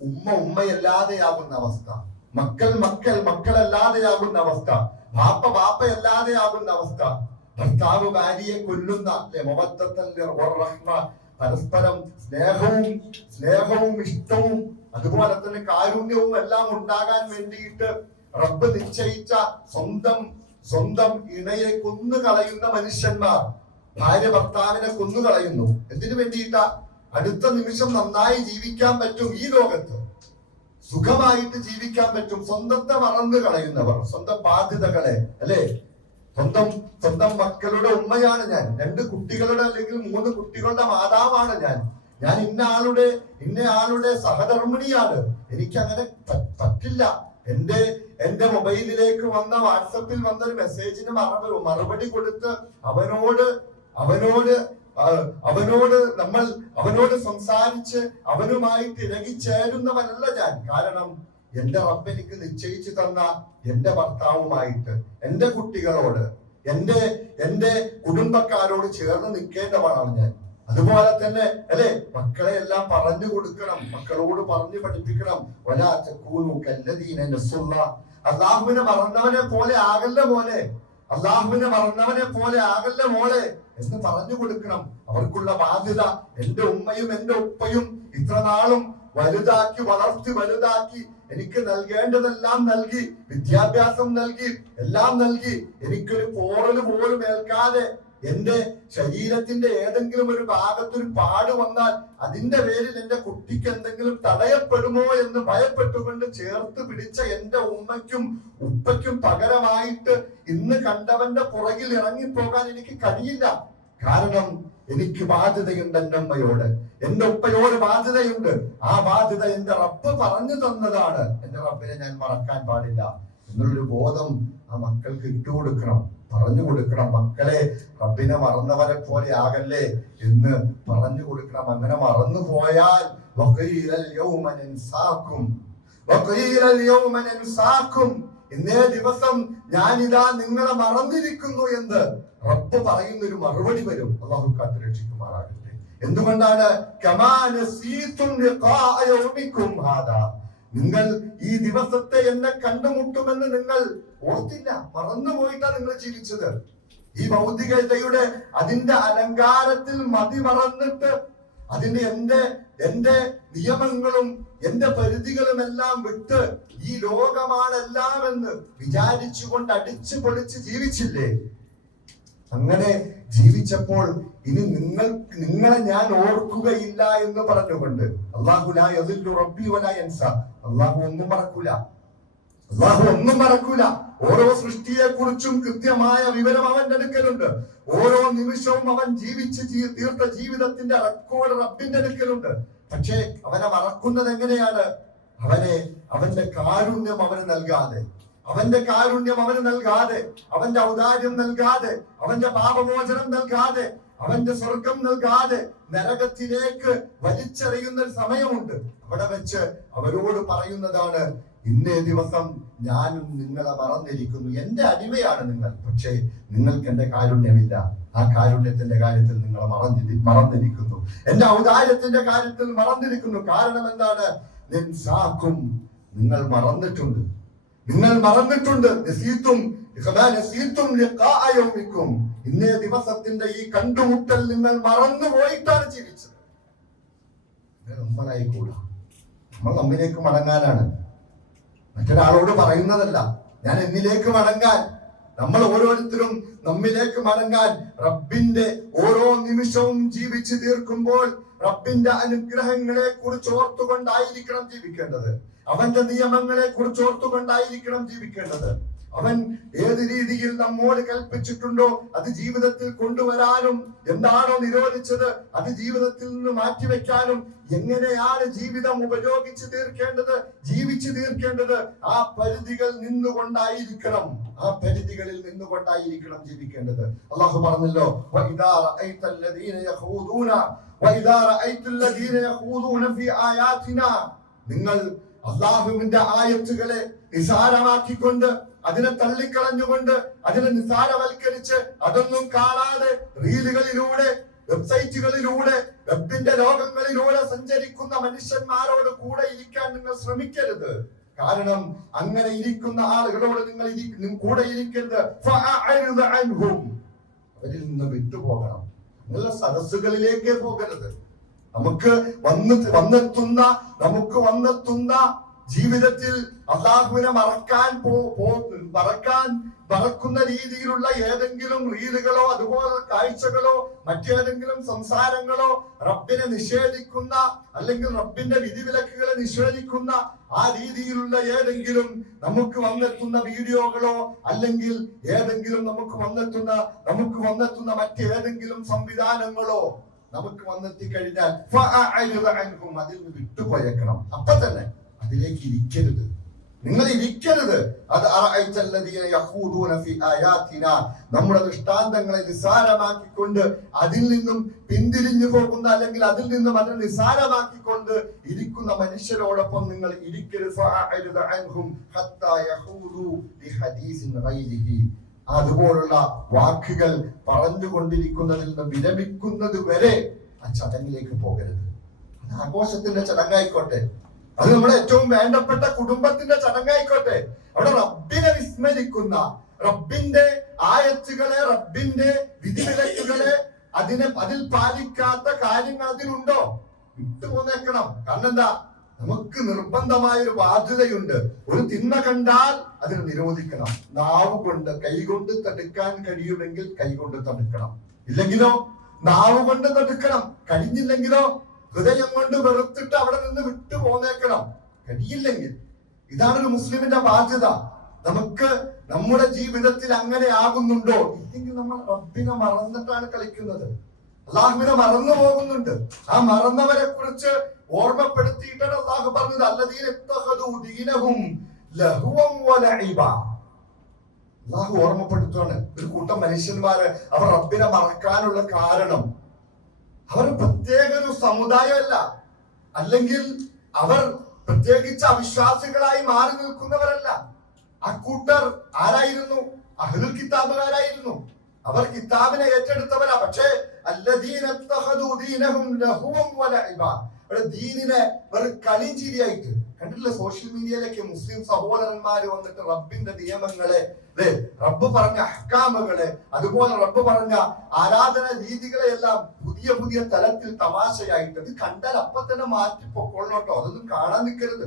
ഉമ്മയല്ലാതെയാകുന്ന അവസ്ഥ, മക്കളല്ലാതെയാകുന്ന അവസ്ഥ, ബാപ്പയല്ലാതെയാകുന്ന അവസ്ഥ, ഭർത്താവ് ഭാര്യയെ കൊല്ലുന്ന പരസ്പരം സ്നേഹവും ഇഷ്ടവും അതുപോലെ തന്നെ കാരുണ്യവും എല്ലാം ഉണ്ടാകാൻ വേണ്ടിയിട്ട് റബ്ബ് നിശ്ചയിച്ച സ്വന്തം ഇണയെ കൊന്നുകളയുന്ന മനുഷ്യന്മാർ, ഭാര്യ ഭർത്താവിനെ കൊന്നുകളയുന്നു. എന്തിനു വേണ്ടിയിട്ടാ? അടുത്ത നിമിഷം നന്നായി ജീവിക്കാൻ പറ്റും, ഈ ലോകത്ത് സുഖമായിട്ട് ജീവിക്കാൻ പറ്റും. സ്വന്തത്തെ മറന്നു കളയുന്നവർ, സ്വന്തം ബാധ്യതകളെ, അല്ലെ, സ്വന്തം മക്കളുടെ ഉമ്മയാണ് ഞാൻ, 2 കുട്ടികളുടെ അല്ലെങ്കിൽ 3 കുട്ടികളുടെ മാതാവാണ് ഞാൻ ഇന്ന ആളുടെ സഹധർമ്മിണിയാണ്. എനിക്കങ്ങനെ പറ്റില്ല. എന്റെ മൊബൈലിലേക്ക് വന്ന വാട്സപ്പിൽ വന്നൊരു മെസ്സേജിന് മറുപടി കൊടുത്ത് അവനോട് സംസാരിച്ച് അവനുമായിട്ട് ഇണങ്ങിച്ചേരുന്നവനല്ല ഞാൻ. കാരണം എന്റെ റബ്ബ് എനിക്ക് നിശ്ചയിച്ചു തന്ന എന്റെ ഭർത്താവുമായിട്ട്, എന്റെ കുട്ടികളോട്, എന്റെ കുടുംബക്കാരോട് ചേർന്ന് നിൽക്കേണ്ടവനാണ് ഞാൻ. അതുപോലെ തന്നെ അല്ലെ, മക്കളെ എല്ലാം പറഞ്ഞു കൊടുക്കണം, മക്കളോട് പറഞ്ഞു പഠിപ്പിക്കണം. അള്ളാഹുവിനെ മറന്നവനെ പോലെ ആകല്ല മോനെ, അള്ളാഹുവിനെ മറന്നവനെ പോലെ ആകല്ല മോളെ എന്ന് പറഞ്ഞു കൊടുക്കണം. അവർക്കുള്ള ബാധ്യത എന്റെ ഉമ്മയും എന്റെ ഉപ്പയും ഇത്ര നാളും വലുതാക്കി എനിക്ക് നൽകേണ്ടതെല്ലാം നൽകി, വിദ്യാഭ്യാസം നൽകി, എല്ലാം നൽകി. എനിക്കൊരു പോറൽ പോലും ഏൽക്കാതെ എന്റെ ശരീരത്തിന്റെ ഏതെങ്കിലും ഒരു ഭാഗത്തൊരു പാട് വന്നാൽ അതിന്റെ പേരിൽ എന്റെ കുട്ടിക്ക് എന്തെങ്കിലും തടയപ്പെടുമോ എന്ന് ഭയപ്പെട്ടുകൊണ്ട് ചേർത്ത് പിടിച്ച എന്റെ ഉമ്മയ്ക്കും ഉപ്പയ്ക്കും പകരമായിട്ട് ഇന്ന് കണ്ടവന്റെ പുറകിൽ ഇറങ്ങിപ്പോകാൻ എനിക്ക് കഴിയില്ല. കാരണം എനിക്ക് ബാധ്യതയുണ്ട് എന്റെ അമ്മയോട്, എന്റെ ഉപ്പയോട് ബാധ്യതയുണ്ട്. ആ ബാധ്യത എന്റെ റബ്ബ് പറഞ്ഞു തന്നതാണ്. എന്റെ റബ്ബിനെ ഞാൻ മറക്കാൻ പാടില്ല എന്നുള്ളൊരു ബോധം ആ മക്കൾക്ക് ഇട്ടുകൊടുക്കണം. പറഞ്ഞു കൊടുക്കണം. മക്കളെ, റബ്ബിനെ മറന്നവരെ പോലെ ആകല്ലേ എന്ന് പറഞ്ഞു കൊടുക്കണം. അങ്ങനെ മറന്നു പോയാൽ ഇന്നേ ദിവസം ഞാനിതാ നിങ്ങളെ മറന്നിരിക്കുന്നു എന്ന് റബ്ബ് പറയുന്ന ഒരു മറുപടി വരും. അല്ലാഹു കാത്ത് രക്ഷിക്കുമാറാകട്ടെ. എന്തുകൊണ്ടാണ്? നിങ്ങൾ ഈ ദിവസത്തെ എന്നെ കണ്ടുമുട്ടുമെന്ന് നിങ്ങൾ ഓർത്തില്ല, മറന്നുപോയിട്ടാണ് നിങ്ങൾ ജീവിച്ചത്. ഈ ഭൗതികതയുടെ അതിന്റെ അലങ്കാരത്തിൽ മതി മറന്നിട്ട് അതിന്റെ എന്റെ നിയമങ്ങളും എന്റെ പരിധികളും എല്ലാം വിട്ട് ഈ ലോകമാണെല്ലാം എന്ന് വിചാരിച്ചുകൊണ്ട് അടിച്ചു പൊളിച്ച് ജീവിച്ചില്ലേ? അങ്ങനെ ജീവിച്ചപ്പോൾ ഇനി നിങ്ങളെ ഞാൻ ഓർക്കുകയില്ല എന്ന് പറഞ്ഞുകൊണ്ട് അല്ലാഹു ഒന്നും മറക്കൂല. അല്ലാഹു ഒന്നും മറക്കൂല. ഓരോ സൃഷ്ടിയെ കുറിച്ചും കൃത്യമായ വിവരം അവന്റെ അടുക്കലുണ്ട്. ഓരോ നിമിഷവും അവൻ ജീവിച്ച് തീർത്ത ജീവിതത്തിന്റെ റെക്കോർഡ് റബ്ബിന്റെ അടുക്കലുണ്ട്. പക്ഷേ അവനെ മറക്കുന്നത് എങ്ങനെയാണ്? അവന്റെ കാരുണ്യം അവന് നൽകാതെ, അവന്റെ കാരുണ്യം അവന് നൽകാതെ, അവന്റെ ഔദാര്യം നൽകാതെ, അവന്റെ പാപമോചനം നൽകാതെ, അവന്റെ സ്വർഗം നൽകാതെ നരകത്തിലേക്ക് വലിച്ചെറിയുന്ന ഒരു സമയമുണ്ട്. അവിടെ വെച്ച് അവരോട് പറയുന്നതാണ്, ഇന്നേ ദിവസം ഞാനും നിങ്ങളെ മറന്നിരിക്കുന്നു. എന്റെ അടിമയാണ് നിങ്ങൾ, പക്ഷേ നിങ്ങൾക്ക് എന്റെ കാരുണ്യമില്ല. ആ കാരുണ്യത്തിന്റെ കാര്യത്തിൽ നിങ്ങളെ മറന്നിരിക്കുന്നു. എന്റെ ഔദാര്യത്തിന്റെ കാര്യത്തിൽ മറന്നിരിക്കുന്നു. കാരണം എന്താണ്? നിങ്ങൾ മറന്നിട്ടുണ്ട്. ഇന്നേ ദിവസത്തിന്റെ ഈ കണ്ടുമുട്ടൽ നിങ്ങൾ മറന്നുപോയിട്ടാണ് ജീവിച്ചത്. നമ്മളായിക്കൂടാ. നമ്മൾ നമ്മിലേക്ക് മടങ്ങാനാണ്, മറ്റൊരാളോട് പറയുന്നതല്ല. ഞാൻ എന്നിലേക്ക് മടങ്ങാൻ, നമ്മൾ ഓരോരുത്തരും നമ്മിലേക്ക് മടങ്ങാൻ, റബ്ബിന്റെ ഓരോ നിമിഷവും ജീവിച്ചു തീർക്കുമ്പോൾ റബ്ബിന്റെ അനുഗ്രഹങ്ങളെ കുറിച്ച് ഓർത്തുകൊണ്ടായിരിക്കണം ജീവിക്കേണ്ടത്. അവന്റെ നിയമങ്ങളെ കുറിച്ച് ഓർത്തുകൊണ്ടായിരിക്കണം ജീവിക്കേണ്ടത്. അവൻ ഏത് രീതിയിൽ നമ്മോട് കൽപ്പിച്ചിട്ടുണ്ടോ അത് ജീവിതത്തിൽ കൊണ്ടുവരാനും, എന്താണോ നിരോധിച്ചത് അത് ജീവിതത്തിൽ നിന്ന് മാറ്റിവെക്കാനും, എങ്ങനെയാണ് ജീവിതം ഉപയോഗിച്ച് തീർക്കേണ്ടത്, ജീവിച്ചു തീർക്കേണ്ടത്, ആ പരിധികളിൽ നിന്നുകൊണ്ടായിരിക്കണം ജീവിക്കേണ്ടത്. അല്ലാഹു പറഞ്ഞല്ലോ, നിങ്ങൾ അല്ലാഹുവിന്റെ ആയത്തുകളെ നിസാരമാക്കിക്കൊണ്ട്, അതിനെ തള്ളിക്കളഞ്ഞുകൊണ്ട്, അതിനെ നിസാരവൽക്കരിച്ച്, അതൊന്നും കാണാതെ റീലുകളിലൂടെ, വെബ്സൈറ്റുകളിലൂടെ, വെബിന്റെ ലോകങ്ങളിലൂടെ സഞ്ചരിക്കുന്ന മനുഷ്യന്മാരോട് കൂടെ ഇരിക്കാൻ നിങ്ങൾ ശ്രമിക്കരുത്. കാരണം അങ്ങനെ ഇരിക്കുന്ന ആളുകളോട് നിങ്ങൾ കൂടെ ഇരിക്കരുത്. അവരിൽ നിന്ന് വിട്ടുപോകണം. നല്ല സദസ്സുകളിലേക്ക് പോകരുത്. നമുക്ക് വന്നെത്തുന്ന ജീവിതത്തിൽ അല്ലാഹുവിനെ മറക്കുന്ന രീതിയിലുള്ള ഏതെങ്കിലും റീലുകളോ അതുപോലെ കാഴ്ചകളോ മറ്റേതെങ്കിലും സംസാരങ്ങളോ, റബ്ബിനെ നിഷേധിക്കുന്ന അല്ലെങ്കിൽ റബ്ബിന്റെ വിധിവിലക്കുകളെ നിഷേധിക്കുന്ന ആ രീതിയിലുള്ള ഏതെങ്കിലും നമുക്ക് വന്നെത്തുന്ന വീഡിയോകളോ അല്ലെങ്കിൽ ഏതെങ്കിലും നമുക്ക് വന്നെത്തുന്ന മറ്റേതെങ്കിലും സംവിധാനങ്ങളോ നമുക്ക് വന്നെത്തി കഴിഞ്ഞാൽ അതിൽ നിന്ന് വിട്ടുപോയേക്കണം. അപ്പൊ തന്നെ അതിലേക്ക് ഇരിക്കരുത്. നിങ്ങൾ ഇരിക്കരുത്. അത് നമ്മുടെ ദൃഷ്ടാന്തങ്ങളെ നിസാരമാക്കിക്കൊണ്ട് അതിൽ നിന്നും പിന്തിരിഞ്ഞു പോകുന്ന അല്ലെങ്കിൽ അതിൽ നിന്നും അതിനെ നിസാരമാക്കിക്കൊണ്ട് ഇരിക്കുന്ന മനുഷ്യരോടൊപ്പം നിങ്ങൾ ഇരിക്കരുത്. അതുപോലുള്ള വാക്കുകൾ പറഞ്ഞുകൊണ്ടിരിക്കുന്നതിൽ നിന്ന് വിരമിക്കുന്നത് വരെ ആ ചടങ്ങിലേക്ക് പോകരുത്. അത് ആഘോഷത്തിന്റെ ചടങ്ങായിക്കോട്ടെ, അത് നമ്മുടെ ഏറ്റവും വേണ്ടപ്പെട്ട കുടുംബത്തിന്റെ ചടങ്ങായിക്കോട്ടെ, അവിടെ റബ്ബിനെ വിസ്മരിക്കുന്ന, റബ്ബിന്റെ ആയത്തുകളെ, റബ്ബിന്റെ വിധിവിലക്കുകളെ, അതിൽ പാലിക്കാത്ത കാര്യങ്ങൾ അതിലുണ്ടോ? വിട്ടുപോന്നേക്കണം. കാരണം എന്താ? നമുക്ക് നിർബന്ധമായ ഒരു ബാധ്യതയുണ്ട്. ഒരു തിന്മ കണ്ടാൽ അതിന് നിരോധിക്കണം. നാവ് കൊണ്ട്, കൈകൊണ്ട് തടുക്കാൻ കഴിയുമെങ്കിൽ കൈകൊണ്ട് തടുക്കണം. ഇല്ലെങ്കിലോ നാവ് കൊണ്ട് തടുക്കണം. കഴിഞ്ഞില്ലെങ്കിലോ ഹൃദയം കൊണ്ട് വെറുത്തിട്ട് അവിടെ നിന്ന് വിട്ടു പോന്നേക്കണം. കഴിയില്ലെങ്കിൽ ഇതാണ് ഒരു മുസ്ലിമിന്റെ ബാധ്യത. നമുക്ക് നമ്മുടെ ജീവിതത്തിൽ അങ്ങനെ ആകുന്നുണ്ടോ? ഇല്ലെങ്കിൽ നമ്മൾ റബ്ബിനെ മറന്നിട്ടാണ് കളിക്കുന്നത്, അല്ലാഹുവിനെ മറന്നു പോകുന്നുണ്ട്. ആ മറന്നവരെ കുറിച്ച് ഓർമ്മപ്പെടുത്തിയിട്ടാണ് അല്ലാഹു പറഞ്ഞത്, അല്ലദീന ഇത്തഖദൂ ദീനഹും ലഹ്വൻ വലഇബ. അള്ളാഹു ഓർമ്മപ്പെടുത്തുകയാണ്. ഒരു കൂട്ടം മനുഷ്യന്മാര് അവർ റബ്ബിനെ മറക്കാനുള്ള കാരണം അവർ പ്രത്യേക ഒരു സമുദായമല്ല, അല്ലെങ്കിൽ അവർ പ്രത്യേകിച്ച് അവിശ്വാസികളായി മാറി നിൽക്കുന്നവരല്ല. ആ കൂട്ടർ ആരായിരുന്നു? അഹ്ലുൽ കിതാബുകാരായിരുന്നു. അവർ കിതാബിനെ ഏറ്റെടുത്തവരാ. പക്ഷേ അല്ലദീന ഇത്തഖദൂ ദീനഹും ലഹുവൻ വലഇബ, ദീനിനെ വെറും കളിഞ്ചിരിയായിട്ട് കണ്ടിട്ടില്ല. സോഷ്യൽ മീഡിയയിലേക്ക് മുസ്ലിം സഹോദരന്മാര് വന്നിട്ട് റബ്ബിന്റെ നിയമങ്ങളെ, റബ്ബ് പറഞ്ഞ അഹ്കാമുകളെ, അതുപോലെ റബ്ബ് പറഞ്ഞ ആരാധന രീതികളെ എല്ലാം പുതിയ പുതിയ തലത്തിൽ തമാശയായിട്ട് അത് കണ്ടാൽ അപ്പൊ തന്നെ മാറ്റി പൊക്കോളോട്ടോ. അതൊന്നും കാണാൻ നിൽക്കരുത്.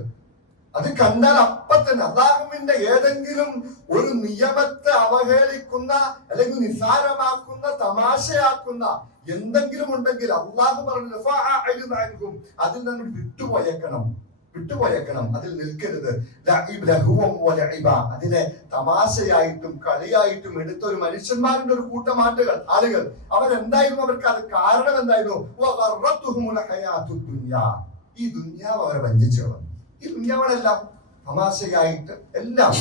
അത് കണ്ടാൽ അപ്പൊ തന്നെ അല്ലാഹുവിന്റെ ഏതെങ്കിലും ഒരു നിയമത്തെ അവഹേളിക്കുന്ന അല്ലെങ്കിൽ നിസ്സാരമാക്കുന്ന തമാശയാക്കുന്ന എന്തെങ്കിലും ഉണ്ടെങ്കിൽ അള്ളാഹു പറഞ്ഞു അതിൽ നിന്ന് വിട്ടുപോയേക്കണം, അതിൽ നിൽക്കരുത്. അതിനെ തമാശയായിട്ടും കളിയായിട്ടും എടുത്ത ഒരു മനുഷ്യന്മാരുടെ ഒരു കൂട്ടം ആളുകൾ അവരെന്തായിരുന്നു? അവർക്ക് അത് കാരണം എന്തായിരുന്നു? ഈ ദുനിയാവ് അവരെ വഞ്ചിച്ചു കളഞ്ഞു. ഈ ദുനിയാവുകളെല്ലാം തമാശയായിട്ട് എല്ലാം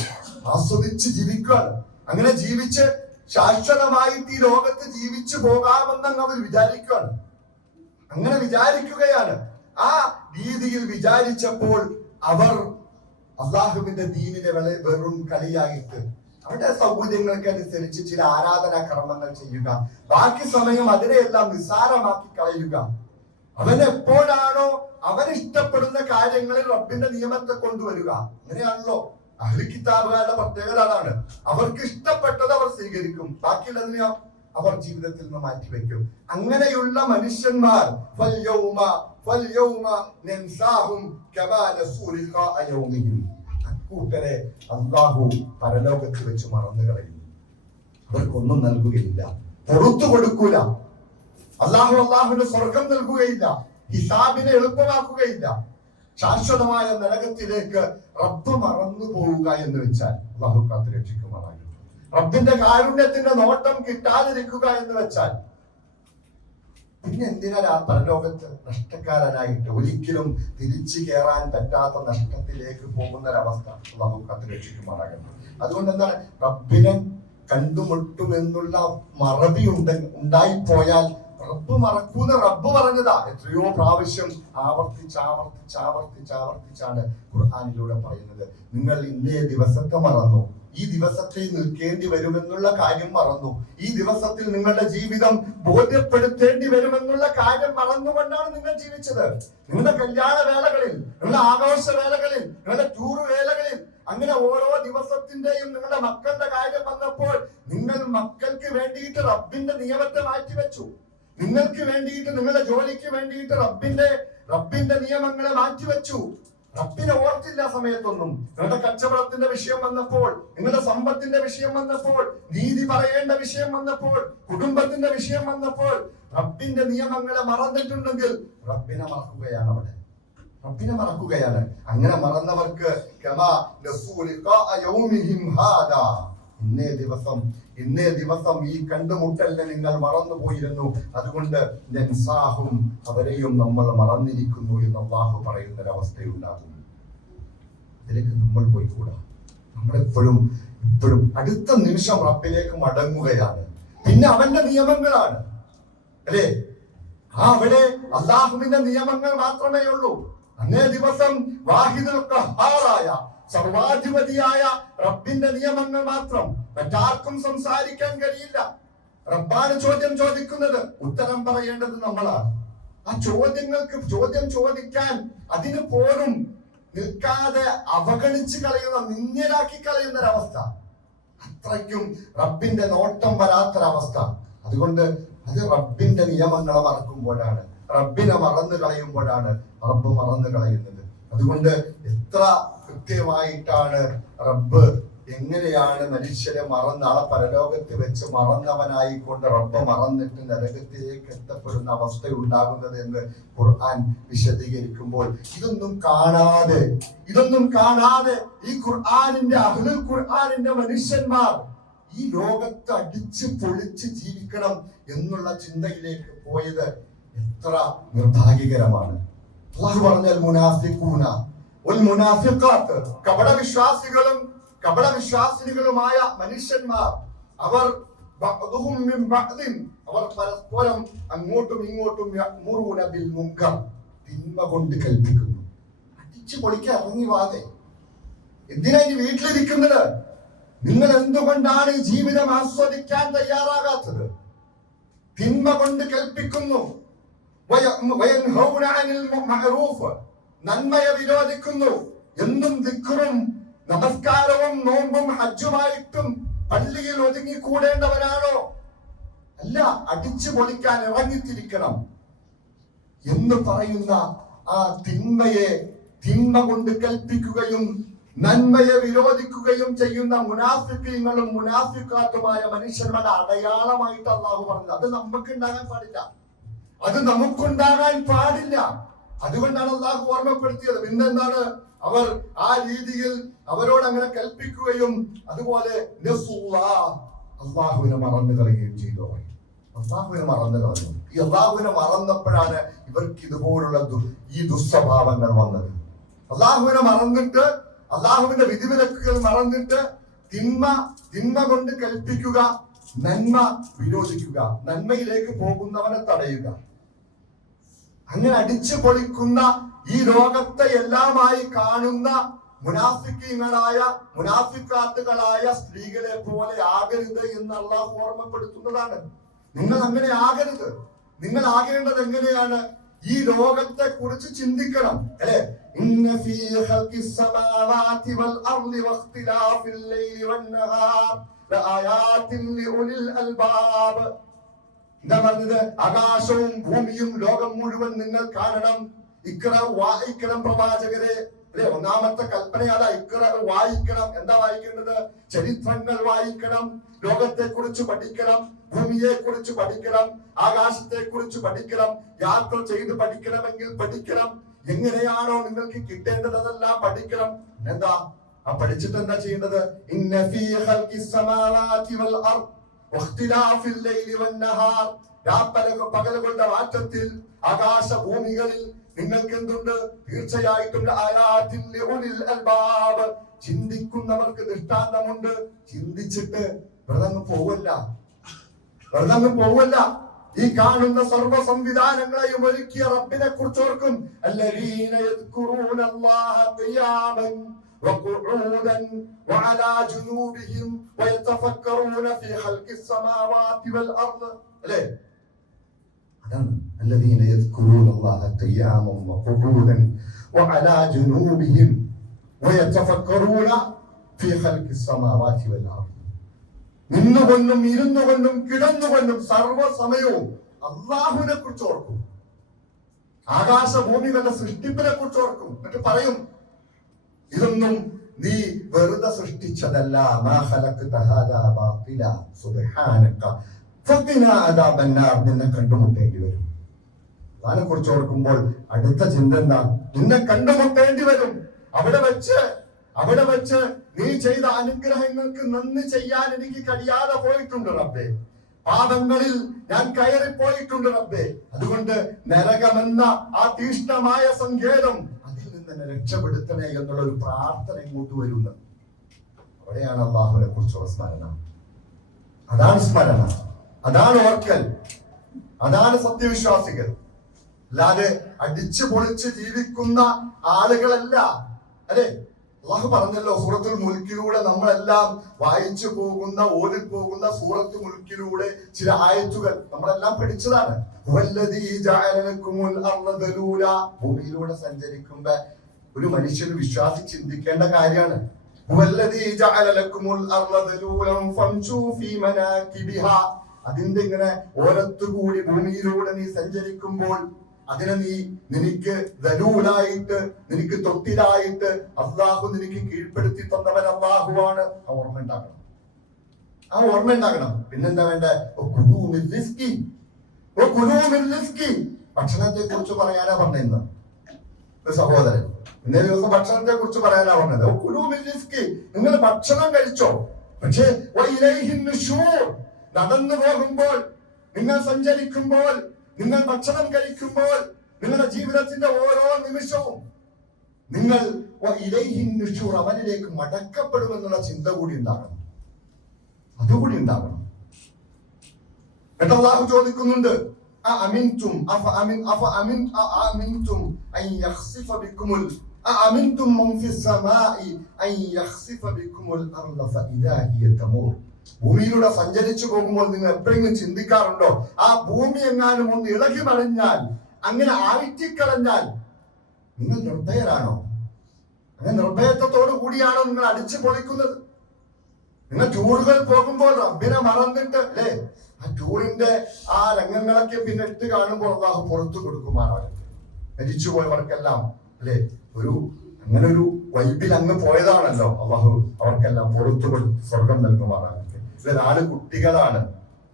ആസ്വദിച്ച് ജീവിക്കുകയാണ്. അങ്ങനെ ജീവിച്ച് ശാശ്വതമായിട്ട് ഈ ലോകത്ത് ജീവിച്ചു പോകാമെന്ന് അവർ വിചാരിക്കുകയാണ്. അങ്ങനെ വിചാരിക്കുകയാണ്. ആ രീതിയിൽ വിചാരിച്ചപ്പോൾ അവർ അള്ളാഹുവിന്റെ ദീനിനെ വെറും കളിയായിട്ട് അവരുടെ സൗകര്യങ്ങൾക്ക് അനുസരിച്ച് ചില ആരാധനാ കർമ്മങ്ങൾ ചെയ്യുക, ബാക്കി സമയം അതിനെയെല്ലാം നിസ്സാരമാക്കി കളയുക. അവൻ എപ്പോഴാണോ അവനിഷ്ടപ്പെടുന്ന കാര്യങ്ങളിൽ റബ്ബിന്റെ നിയമത്തെ കൊണ്ടുവരിക. അങ്ങനെയാണല്ലോ അഹ്ലു കിതാബുകാരുടെ പ്രത്യേകത. അതാണ്, അവർക്ക് ഇഷ്ടപ്പെട്ടത് അവർ സ്വീകരിക്കും, ബാക്കിയുള്ളതിനെയോ അവർ ജീവിതത്തിൽ നിന്ന് മാറ്റിവെക്കും. അങ്ങനെയുള്ള മനുഷ്യന്മാർ അക്കൂട്ടരെ അല്ലാഹു പരലോകത്ത് വെച്ച് മറന്നു കളയുന്നു. അവർക്കൊന്നും നൽകുകയില്ല, പുറത്തു കൊടുക്കൂല. അള്ളാഹുവിന്റെ സ്വർഗം നൽകുകയില്ല, ഹിസാബിനെ എളുപ്പമാക്കുകയില്ല. ശാശ്വതമായ നരകത്തിലേക്ക് റബ്ബ് മറന്നു പോവുക എന്ന് വെച്ചാൽ അള്ളാഹു കാത്ത് രക്ഷിക്കുമാറാകും. റബ്ബിന്റെ കാരുണ്യത്തിന്റെ നോട്ടം കിട്ടാതിരിക്കുക എന്ന് വെച്ചാൽ പിന്നെ എന്തിനാ പരലോകത്ത് നഷ്ടക്കാരനായിട്ട് ഒരിക്കലും തിരിച്ചു കയറാൻ പറ്റാത്ത നഷ്ടത്തിലേക്ക് പോകുന്ന ഒരവസ്ഥ അള്ളാഹു കാത്ത് രക്ഷിക്കുമാറാകും. അതുകൊണ്ട് എന്താണ്, റബ്ബിനെ കണ്ടുമുട്ടുമെന്നുള്ള മറവി ഉണ്ടായിപ്പോയാൽ റബ്ബ് മറക്കൂന്ന് റബ്ബ് പറഞ്ഞതാ. എത്രയോ പ്രാവശ്യം ആവർത്തിച്ചാണ് ഖുർആനിലൂടെ പറയുന്നത്. നിങ്ങൾ ഇന്നേ ദിവസത്തെ മറന്നു, ഈ ദിവസത്തിൽ നിൽക്കേണ്ടി വരുമെന്നുള്ള കാര്യം മറന്നു, ഈ ദിവസത്തിൽ നിങ്ങളുടെ ജീവിതം ബോധ്യപ്പെടുത്തേണ്ടി വരുമെന്നുള്ള കാര്യം മറന്നുകൊണ്ടാണ് നിങ്ങൾ ജീവിച്ചത്. നിങ്ങളുടെ കല്യാണ വേളകളിൽ, നിങ്ങളുടെ ആഘോഷ വേളകളിൽ, നിങ്ങളുടെ ടൂർ വേളകളിൽ, അങ്ങനെ ഓരോ ദിവസത്തിന്റെയും നിങ്ങളുടെ മക്കളുടെ കാര്യം വന്നപ്പോൾ നിങ്ങൾ മക്കൾക്ക് വേണ്ടിയിട്ട് റബ്ബിന്റെ നിയമത്തെ മാറ്റിവെച്ചു. നിങ്ങൾക്ക് വേണ്ടിയിട്ട്, നിങ്ങളുടെ ജോലിക്ക് വേണ്ടിയിട്ട് റബ്ബിന്റെ നിയമങ്ങളെ മാറ്റിവെച്ചു. റബ്ബിനെ ഓർത്തില്ല സമയത്തൊന്നും. നിങ്ങളുടെ കച്ചവടത്തിന്റെ വിഷയം വന്നപ്പോൾ, നിങ്ങളുടെ സമ്പത്തിന്റെ വിഷയം വന്നപ്പോൾ, നീതി പറയേണ്ട വിഷയം വന്നപ്പോൾ, കുടുംബത്തിന്റെ വിഷയം വന്നപ്പോൾ റബ്ബിന്റെ നിയമങ്ങളെ മറന്നിട്ടുണ്ടെങ്കിൽ റബ്ബിനെ മറക്കുകയാണ്. റബ്ബിനെ മറക്കുകയാണ്. അങ്ങനെ മറന്നവർക്ക് ഇന്നേ ദിവസം ഈ കണ്ടുമുട്ടലിനെ നിങ്ങൾ മറന്നുപോയിരുന്നു, അതുകൊണ്ട് അവരെയും നമ്മൾ മറന്നിരിക്കുന്നു എന്ന് അല്ലാഹു പറയുന്ന ഒരവസ്ഥയുണ്ടാകും. ഇതിലേക്ക് നമ്മൾ പോയിക്കൂടാ. നമ്മളെപ്പോഴും അടുത്ത നിമിഷം റബ്ബിലേക്ക് മടങ്ങുകയാണ്. പിന്നെ അവന്റെ നിയമങ്ങളാണ് അല്ലേ? അവിടെ അല്ലാഹുവിന്റെ നിയമങ്ങൾ മാത്രമേ ഉള്ളൂ. അന്നേ ദിവസം വാഹിദുൽ ഖഹാറായ സർവാധിപതിയായ റബ്ബിന്റെ നിയമങ്ങൾ മാത്രം. മറ്റാർക്കും സംസാരിക്കാൻ കഴിയില്ല. റബ്ബാണ് ചോദ്യം ചോദിക്കുന്നത്, ഉത്തരം പറയേണ്ടത് നമ്മളാണ്. ആ ചോദ്യം ചോദിക്കാൻ അതിന് പോലും നിൽക്കാതെ അവഗണിച്ച് കളയുന്ന, നിന്ദ്യരാക്കി കളയുന്ന ഒരവസ്ഥ. അത്രയ്ക്കും റബ്ബിന്റെ നോട്ടം വരാത്തൊരവസ്ഥ. അതുകൊണ്ട് അത് റബ്ബിന്റെ നിയമങ്ങളെ മറക്കുമ്പോഴാണ്, റബ്ബിനെ മറന്നു കളയുമ്പോഴാണ് റബ്ബ് മറന്നു കളയുന്നത്. അതുകൊണ്ട് എത്ര കൃത്യമായിട്ടാണ് റബ്ബ്, എങ്ങനെയാണ് മനുഷ്യരെ നാളെ പരലോകത്ത് വെച്ച് മറന്നവനായിക്കൊണ്ട് റബ്ബ് മറന്നിട്ട് നരകത്തിലേക്ക് എത്തപ്പെടുന്ന അവസ്ഥ ഉണ്ടാകുന്നത് എന്ന് ഖുർആൻ വിശദീകരിക്കുമ്പോൾ ഇതൊന്നും കാണാതെ ഈ ഖുർആനിന്റെ അഹ്ലുൽ ഖുർആനിന്റെ മനുഷ്യന്മാർ ഈ ലോകത്ത് അടിച്ച് പൊളിച്ച് ജീവിക്കണം എന്നുള്ള ചിന്തയിലേക്ക് പോയത് എത്ര നിർഭാഗ്യകരമാണ്. അല്ലാഹു പറഞ്ഞാൽ മുനാഫിഖൂന വൽ മുനാഫിഖാത്ത്, കപട വിശ്വാസികളും കപടവിശ്വാസികളുമായ മനുഷ്യന്മാർ അവർ പരസ്പരം അങ്ങോട്ടും ഇങ്ങോട്ടും തിന്മ കൊണ്ട് കൽപ്പിക്കുന്നു. അടിച്ചു പൊളിക്കാൻ ഇറങ്ങി വാതെ. എന്തിനാ ഇനി വീട്ടിലിരിക്കുന്നത്? നിങ്ങൾ എന്തുകൊണ്ടാണ് ഈ ജീവിതം ആസ്വദിക്കാൻ തയ്യാറാകാത്തത്? തിന്മ കൊണ്ട് കൽപ്പിക്കുന്നു, നന്മയെ വിരോധിക്കുന്നു. എന്നും ദിക്റും നമസ്കാരവും നോമ്പും ഹജ്ജുമായിട്ടും പള്ളിയിൽ ഒതുങ്ങിക്കൂടേണ്ടവനാണോ? അല്ല, അടിച്ചു പൊളിക്കാൻ ഇറങ്ങിത്തിരിക്കണം എന്ന് പറയുന്ന ആ തിന്മ കൊണ്ട് കൽപ്പിക്കുകയും നന്മയെ വിരോധിക്കുകയും ചെയ്യുന്ന മുനാഫിക്കീങ്ങളും മുനാഫിക്കാത്തുമായ മനുഷ്യരുടെ അടയാളമായിട്ട് അല്ലാഹു പറഞ്ഞത്. അത് നമുക്ക് ഉണ്ടാകാൻ പാടില്ല, അത് നമുക്കുണ്ടാകാൻ പാടില്ല. അതുകൊണ്ടാണ് അല്ലാഹു ഓർമ്മപ്പെടുത്തിയത്. പിന്നെന്താണ്? അവർ ആ രീതിയിൽ അവരോട് അങ്ങനെ കൽപ്പിക്കുകയും അതുപോലെ അള്ളാഹുവിനെ മറന്നു കളയുകയും ചെയ്തു. അള്ളാഹുവിനെ മറന്നു കളഞ്ഞു. ഈ അള്ളാഹുവിനെ മറന്നപ്പോഴാണ് ഇവർക്ക് ഇതുപോലുള്ള ഈ ദുസ്വഭാവങ്ങൾ വന്നത്. അള്ളാഹുവിനെ മറന്നിട്ട്, അള്ളാഹുവിന്റെ വിധിവിലക്കുകൾ മറന്നിട്ട് തിന്മ കൊണ്ട് കൽപ്പിക്കുക, നന്മ വിരോധിക്കുക, നന്മയിലേക്ക് പോകുന്നവനെ തടയുക. അങ്ങനെ അടിച്ചു പൊളിക്കുന്ന ഈ ലോകത്തെ എല്ലാമായി കാണുന്ന മുനാഫിക്കാത്തുകളായ സ്ത്രീകളെ പോലെ ആകരുത് എന്ന് അള്ളാഹു ഓർമ്മപ്പെടുത്തുന്നതാണ്. നിങ്ങൾ അങ്ങനെ ആകരുത്. നിങ്ങൾ ആകേണ്ടത് എങ്ങനെയാണ്? ഈ ലോകത്തെ കുറിച്ച് ചിന്തിക്കണം, അല്ലെ? എന്താ പറഞ്ഞത്? ആകാശവും ഭൂമിയും ലോകം മുഴുവൻ നിങ്ങൾ കാണണം. വായിക്കണം പ്രവാചകരെ, അല്ലെ? ഒന്നാമത്തെ കൽപ്പന അതാ, വായിക്കണം. എന്താ വായിക്കേണ്ടത്? ചരിത്രങ്ങൾ വായിക്കണം, ലോകത്തെ കുറിച്ച് പഠിക്കണം, ഭൂമിയെ കുറിച്ച് പഠിക്കണം, ആകാശത്തെ കുറിച്ച് പഠിക്കണം, യാത്ര ചെയ്ത് പഠിക്കണമെങ്കിൽ പഠിക്കണം. എങ്ങനെയാണോ നിങ്ങൾക്ക് കിട്ടേണ്ടത് അതെല്ലാം പഠിക്കണം. എന്താ പഠിച്ചിട്ട് എന്താ ചെയ്യേണ്ടത്? പകലുകളുടെ മാറ്റത്തിൽ ആകാശ ഭൂമികളിൽ നിങ്ങൾക്ക് എന്തുണ്ട്? തീർച്ചയായിട്ടും ചിന്തിക്കുന്നവർക്ക് ദൃഷ്ടാന്തമുണ്ട്. ചിന്തിച്ചിട്ട് വെറുതെ പോവല്ല. ഈ കാണുന്ന സർവ്വ സംവിധാനങ്ങളെയും ഒരുക്കിയ റബ്ബിനെ കുറിച്ച് ഓർക്കും. അല്ലദീന യദ്കുറൂനല്ലാഹ ഖിയാമൻ വഖുഊദൻ വഅലാ ജുനൂബിഹിം വയതഫക്കറൂന ഫീ ഖൽഖിസ് സമാവാതി വൽ അർദ്. അല്ലേ? അതാണ് الذين يذكرون الله قياما وقعودا وعلى جنوبهم ويتفكرون في خلق السماوات والارض. നിന്നുകൊണ്ടും ഇരുന്നുകൊണ്ടും കിടന്നുകൊണ്ടും സർവ്വസമയവും അള്ളാഹുവിനെ കുറിച്ച് ഓർക്കും. ആകാശഭൂമികളുടെ സൃഷ്ടിപ്പിനെ കുറിച്ച് ഓർക്കും. എന്നിട്ട് പറയും, ഇതൊന്നും നീ വെറുതെ സൃഷ്ടിച്ചതല്ല. നിന്നെ കണ്ടുമുട്ടേണ്ടി വരും. അതിനെ കുറിച്ച് ഓർക്കുമ്പോൾ അടുത്ത ചിന്ത എന്താ? നിന്നെ കണ്ടുമുട്ടേണ്ടി വരും. അവിടെ വെച്ച് നീ ചെയ്ത അനുഗ്രഹങ്ങൾക്ക് നന്ദി ചെയ്യാൻ എനിക്ക് കഴിയാതെ പോയിട്ടുണ്ട് റബ്ബേ. പാപങ്ങളിൽ ഞാൻ കയറിപ്പോയിട്ടുണ്ട് റബ്ബേ. അതുകൊണ്ട് നരകമെന്ന ആ തീഷ്ണമായ സങ്കേതം, അതിൽ നിന്ന് എന്നെ രക്ഷപ്പെടുത്തണേ എന്നുള്ള ഒരു പ്രാർത്ഥന ഇങ്ങോട്ട് വരുന്നത്. അവിടെയാണ് അല്ലാഹുവിനെ കുറിച്ചുള്ള സ്മരണ. അതാണ് സ്മരണ, അതാണ് ഓർക്കൽ, അതാണ് സത്യവിശ്വാസികൾ. അല്ലാതെ അടിച്ചു പൊളിച്ച് ജീവിക്കുന്ന ആളുകളല്ല. അല്ലെ? അല്ലാഹു പറഞ്ഞല്ലോ, സൂറത്തുൽ മുൽക്കിലൂടെ നമ്മളെല്ലാം വായിച്ചു പോകുന്ന, ഓതിപ്പോകുന്ന സൂറത്തുൽ മുൽക്കിലൂടെ ചില ആയത്തുകൾ നമ്മളെല്ലാം പഠിച്ചതാണ്. ഭൂമിയിലൂടെ സഞ്ചരിക്കുമ്പോ ഒരു മനുഷ്യന് വിശ്വാസി ചിന്തിക്കേണ്ട കാര്യമാണ്. അതിന്റെ ഇങ്ങനെ ഓരത്തുകൂടി ഭൂമിയിലൂടെ നീ സഞ്ചരിക്കുമ്പോൾ അതിനെ നിനക്ക് ദലൂലായിട്ട്, നിനക്ക് തൊട്ടിലായിട്ട് അള്ളാഹു നിനക്ക് കീഴ്പ്പെടുത്തി തന്നവൻ അള്ളാഹുവാണ്. ആ ഓർമ്മ ഉണ്ടാകണം. പിന്നെന്താ വേണ്ട? ഭക്ഷണത്തെ കുറിച്ച് പറയാനാ പറഞ്ഞത് സഹോദരൻ. ഇന്നേ ദിവസം ഭക്ഷണത്തെ കുറിച്ച് പറയാനാ പറഞ്ഞത്. നിങ്ങൾ ഭക്ഷണം കഴിച്ചോ? പക്ഷേ നടന്നു പോകുമ്പോൾ, നിങ്ങൾ സഞ്ചരിക്കുമ്പോൾ, നിങ്ങൾ ഭക്ഷണം കഴിക്കുമ്പോൾ, നിങ്ങളുടെ ജീവിതത്തിന്റെ ഓരോ നിമിഷവും നിങ്ങൾ ഇലൈഹിൻ നുശൂർ, അവനിലേക്ക് മടക്കപ്പെടുമെന്നുള്ള ചിന്ത കൂടി ഉണ്ടാകണം. അതുകൂടി ഉണ്ടാകണം. എന്നിട്ട് അല്ലാഹു ചോദിക്കുന്നുണ്ട്, അഅമിൻതും അൻ യഖ്സിഫ ബിക്കുമുൽ അഅമിൻതും മൻ ഫിസ് സമാഇ അൻ യഖ്സിഫ ബിക്കുമുൽ അർള ഫഇദാ ഹിയ തമൂർ. ഭൂമിയിലൂടെ സഞ്ചരിച്ചു പോകുമ്പോൾ നിങ്ങൾ എപ്പോഴെങ്കിലും ചിന്തിക്കാറുണ്ടോ, ആ ഭൂമി എങ്ങാനും ഒന്ന് ഇളകി മറിഞ്ഞാൽ, അങ്ങനെ ആഴ്ത്തിക്കളഞ്ഞാൽ നിങ്ങൾ നിർഭയരാണോ? അങ്ങനെ നിർഭയത്വത്തോടു കൂടിയാണോ നിങ്ങൾ അടിച്ചു പൊളിക്കുന്നത്? നിങ്ങൾ ടൂറുകൾ പോകുമ്പോൾ റബ്ബിനെ മറന്നിട്ട് അല്ലേ, ആ ടൂറിന്റെ ആ രംഗങ്ങളൊക്കെ പിന്നെ ഇട്ട് കാണുമ്പോൾ അല്ലാഹു പുറത്തു കൊടുക്കുമാറാകട്ടെ. മരിച്ചുപോയവർക്കെല്ലാം അല്ലെ അങ്ങനെ ഒരു വൈബിൽ അങ്ങ് പോയതാണല്ലോ, അല്ലാഹു അവർക്കെല്ലാം പുറത്തു കൊടുത്ത് സ്വർഗം നൽകുമാറാകട്ടെ. ഇത് 4 കുട്ടികളാണ്.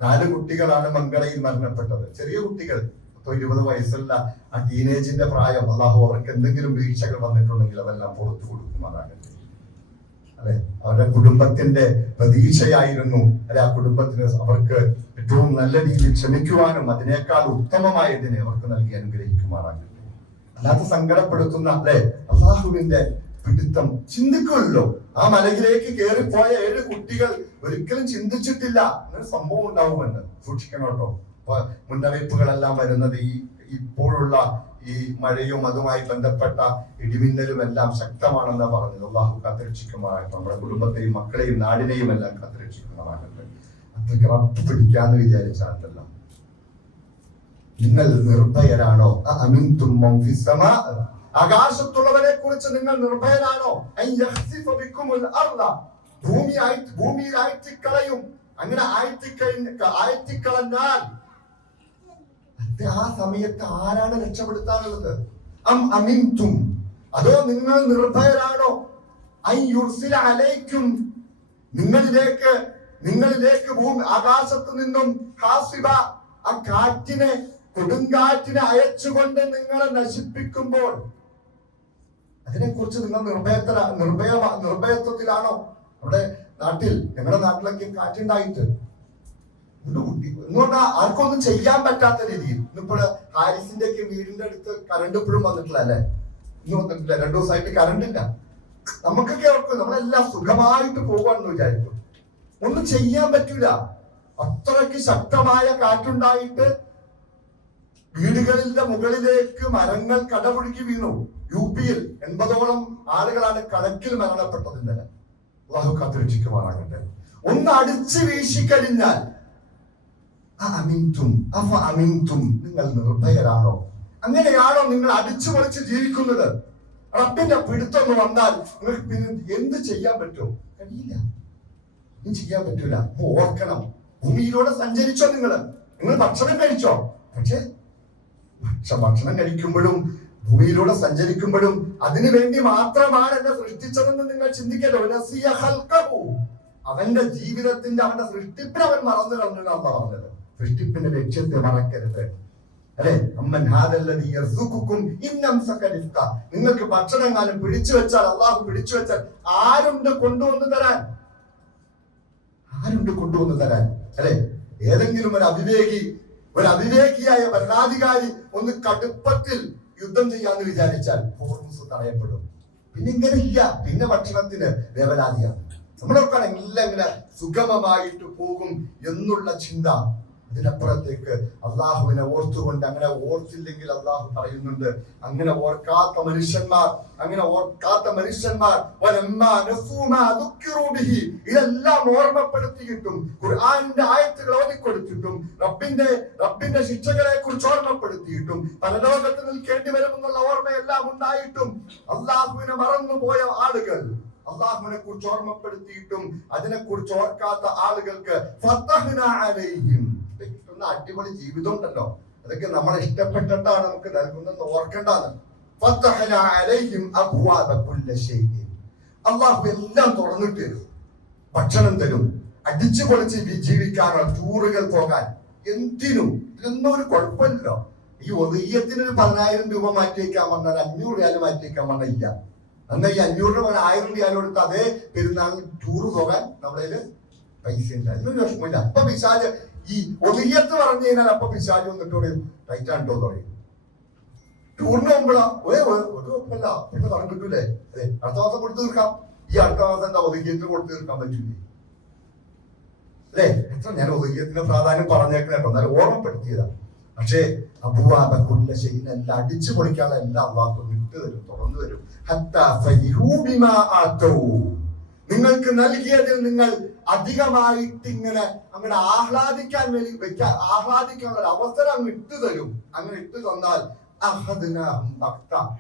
4 കുട്ടികളാണ് മംഗളയിൽ മരണപ്പെട്ടത്. ചെറിയ കുട്ടികൾ, 20 വയസ്സുള്ള ആ ടീനേജിന്റെ പ്രായം. അല്ലാഹു അവർക്ക് എന്തെങ്കിലും വീഴ്ചകൾ വന്നിട്ടുണ്ടെങ്കിൽ അതെല്ലാം പുറത്തു കൊടുക്കുമാറാകട്ടെ. അല്ലെ, അവരുടെ കുടുംബത്തിന്റെ പ്രതീക്ഷയായിരുന്നു അല്ലെ, ആ കുടുംബത്തിന് അവർക്ക് ഏറ്റവും നല്ല രീതിയിൽ ക്ഷമിക്കുവാനും അതിനേക്കാൾ ഉത്തമമായതിനെ അവർക്ക് നൽകി അനുഗ്രഹിക്കുമാറാകട്ടെ. അല്ലാത്ത സങ്കടപ്പെടുത്തുന്ന അല്ലെ അല്ലാഹുവിന്റെ പിടുത്തം ചിന്തിക്കുമല്ലോ. ആ മലയിലേക്ക് കയറിപ്പോയ 7 കുട്ടികൾ ഒരിക്കലും ചിന്തിച്ചിട്ടില്ല എന്നൊരു സംഭവം ഉണ്ടാവുമെന്ന്. സൂക്ഷിക്കണം കേട്ടോ. മുന്നറിയിപ്പുകളെല്ലാം വരുന്നത് ഇപ്പോഴുള്ള ഈ മഴയും അതുമായി ബന്ധപ്പെട്ട ഇടിമിന്നലും എല്ലാം ശക്തമാണെന്നാ പറഞ്ഞത്. അല്ലാഹു കാത്തുരക്ഷിക്കുമാറാകട്ടെ. നമ്മുടെ കുടുംബത്തെയും മക്കളെയും നാടിനെയും എല്ലാം കാത്തുരക്ഷിക്കുമാറാകട്ടെ. അതൊക്കെ റബ്ബ് പിടിക്കാന്ന് വിചാരിച്ചാൽ നിങ്ങൾ നിർഭയരാണോ? അഅമിൻതും മൻ ഫിസ് സമാ, ആകാശത്തുള്ളവരെ കുറിച്ച് നിങ്ങൾ നിർഭയരാണോ? അൻ യഖ്സിഫ ബിക്കുമുൽ അർള, ഭൂമിയിൽ ആഴ്ത്തിക്കളയും. അങ്ങനെ ആഴ്ത്തിക്കളഞ്ഞാൽ ആ സമയത്ത് ആരാണ് രക്ഷപ്പെടുത്താനുള്ളത്? അമിൻതും, അതോ നിങ്ങൾ നിർഭയരാണോ? അൻ യുർസില അലൈക്കും, നിങ്ങളിലേക്ക് ഭൂമി ആകാശത്ത് നിന്നും ഹാസിബ, ആ കാറ്റിനെ, കൊടുങ്കാറ്റിനെ അയച്ചുകൊണ്ട് നിങ്ങളെ നശിപ്പിക്കുമ്പോൾ അതിനെക്കുറിച്ച് നിങ്ങൾ നിർഭയത്വത്തിലാണോ? നമ്മുടെ നാട്ടിൽ, ഞങ്ങളുടെ നാട്ടിലൊക്കെ കാറ്റുണ്ടായിട്ട് എന്തുകൊണ്ടാ ആർക്കൊന്നും ചെയ്യാൻ പറ്റാത്ത രീതിയിൽ. ഇന്നിപ്പോൾ ഹാരിസിന്റെ ഒക്കെ വീടിന്റെ അടുത്ത് കറണ്ട് ഇപ്പോഴും വന്നിട്ടില്ല അല്ലെ, ഇന്ന് വന്നിട്ടില്ല. 2 ദിവസമായിട്ട് കറണ്ട് ഇല്ല. നമുക്കൊക്കെ ഓർക്കും നമ്മളെല്ലാം സുഖമായിട്ട് പോകാന്ന് വിചാരിക്കും. ഒന്നും ചെയ്യാൻ പറ്റൂല. അത്രയ്ക്ക് ശക്തമായ കാറ്റുണ്ടായിട്ട് വീടുകളിന്റെ മുകളിലേക്ക് മരങ്ങൾ കടപുഴുകി വീണു. UP-യിൽ 80ഓളം ആളുകളാണ് കണക്കിൽ മരണപ്പെട്ടത് ഇന്നലെ. അല്ലാഹു കാത്തുരക്ഷിക്കുമാറാകട്ടെ. ഒന്ന് അടിച്ചു വീശിക്കഴിഞ്ഞാൽ നിങ്ങൾ നിർഭയരാണോ? അങ്ങനെയാണോ നിങ്ങൾ അടിച്ചു പൊളിച്ച് ജീവിക്കുന്നത്? റബ്ബിന്റെ പിടുത്തം വന്നാൽ നിങ്ങൾക്ക് പിന്നെ എന്ത് ചെയ്യാൻ പറ്റുമോ? കഴിയില്ല, ഒന്നും ചെയ്യാൻ പറ്റൂല. ഓർക്കണം, ഭൂമിയിലൂടെ സഞ്ചരിച്ചോ, നിങ്ങൾ ഭക്ഷണം കഴിച്ചോ? പക്ഷെ ഭക്ഷണം കഴിക്കുമ്പോഴും ഭൂമിയിലൂടെ സഞ്ചരിക്കുമ്പോഴും അതിനു വേണ്ടി മാത്രമാണ് എന്നെ സൃഷ്ടിച്ചതെന്ന് നിങ്ങൾ ചിന്തിക്കല്ലോ. അവന്റെ ജീവിതത്തിന്റെ, അവന്റെ സൃഷ്ടിപ്പിനെ അവൻ മറന്നു കളഞ്ഞു എന്നാണ് പറഞ്ഞത്. സൃഷ്ടിപ്പിന്റെ ലക്ഷ്യത്തെ മറക്കരുത് അല്ലെ. നിങ്ങൾക്ക് ഭക്ഷണം കാലം പിടിച്ചു വെച്ചാൽ, അള്ളാഹു പിടിച്ചു വെച്ചാൽ ആരുണ്ട് കൊണ്ടുവന്ന് തരാൻ? അല്ലെ. ഏതെങ്കിലും ഒരു അവിവേകിയായ ഭരണാധികാരി ഒന്ന് കടുപ്പത്തിൽ യുദ്ധം ചെയ്യാന്ന് വിചാരിച്ചാൽ ഹോർമുസ് തടയപ്പെടും. പിന്നെ ഇങ്ങനെ ഇല്ല, പിന്നെ ഭക്ഷണത്തിന് വേവലാതിയാണ്. നമ്മളൊക്കെ എല്ലാം ഇങ്ങനെ സുഗമമായിട്ട് പോകും എന്നുള്ള ചിന്ത. ഇതിനപ്പുറത്തേക്ക് അള്ളാഹുവിനെ ഓർത്തുകൊണ്ട്, അങ്ങനെ ഓർത്തില്ലെങ്കിൽ അള്ളാഹു പറയുന്നുണ്ട്, അങ്ങനെ ഓർക്കാത്ത മനുഷ്യന്മാർ ഇതെല്ലാം ഓർമ്മപ്പെടുത്തിയിട്ടും ഖുർആനിന്റെ ആയത്തുകൾ ഓതിക്കൊടുത്തിട്ടും റബ്ബിന്റെ ശിക്ഷകളെ കുറിച്ച് ഓർമ്മപ്പെടുത്തിയിട്ടും പരലോകത്ത് നിൽക്കേണ്ടി വരുമെന്നുള്ള ഓർമ്മയെല്ലാം ഉണ്ടായിട്ടും അള്ളാഹുവിനെ മറന്നുപോയ ആളുകൾ, അള്ളാഹുവിനെ കുറിച്ച് ഓർമ്മപ്പെടുത്തിയിട്ടും അതിനെക്കുറിച്ച് ഓർക്കാത്ത ആളുകൾക്ക് അടിപൊളി ജീവിതം ഉണ്ടല്ലോ, അതൊക്കെ നമ്മളെ ഇഷ്ടപ്പെട്ടിട്ടാണ് നമുക്ക് നൽകുന്നത് ഓർക്കേണ്ടതാണ്. അള്ളാഹു എല്ലാം തുറന്നിട്ട് തരും, ഭക്ഷണം തരും, അടിച്ചു പൊളിച്ച് ജീവിക്കാനുള്ള ടൂറുകൾ പോകാൻ, എന്തിനും ഇതൊന്നും ഒരു കുഴപ്പമില്ലല്ലോ. ഈ ഒതുയ്യത്തിന് 10,000 രൂപ മാറ്റിവെക്കാൻ പറഞ്ഞാൽ 500 റിയാൽ മാറ്റിവെക്കാൻ പറഞ്ഞാൽ ഇല്ല. എന്നാൽ ഈ 500 രൂപ 1000 റിയാൽ കൊടുത്ത് അതേ പെരുന്നാൾ ടൂറ് പോകാൻ നമ്മുടെ പൈസ ഇല്ല. അതിനൊരു വിഷമമില്ല. അപ്പൊ പിശാച് ഈ ഒതുയ്യത്ത് പറഞ്ഞു കഴിഞ്ഞാൽ അപ്പൊ പിശാച് വന്നിട്ട് പറയും ടൈറ്റാണ്ടോ പറയും. ടൂറിന് പോകുമ്പോഴാ ഒരു കുഴപ്പമില്ല, പിന്നെ കടം കിട്ടൂലേ, അതെ അടുത്ത മാസം കൊടുത്തു തീർക്കാം. ഈ അടുത്ത മാസം എന്താ ഒതുക്കിയത്തിന് കൊടുത്തു തീർക്കാൻ പറ്റൂലേ? അല്ലേ? എത്ര ഞാൻ ഒതുക്കിയത്തിന്റെ പ്രാധാന്യം പറഞ്ഞേക്കണേട്ടോ, എന്നാലും ഓർമ്മപ്പെടുത്തിയതാ. പക്ഷേ അബുവാബക്കുള്ള ശൈനെല്ലാം അടിച്ചു പൊളിക്കാനുള്ള എല്ലാം അള്ളാഹു വിട്ടു തരും, തുറന്നു തരും. നിങ്ങൾക്ക് നൽകിയതിൽ നിങ്ങൾ അധികമായിട്ട് ഇങ്ങനെ അങ്ങനെ ആഹ്ലാദിക്കാൻ വേണ്ടി ആഹ്ലാദിക്കാനുള്ള ഒരു അവസരം അങ്ങ് ഇട്ടു തരും. അങ്ങനെ ഇട്ടു തന്നാൽ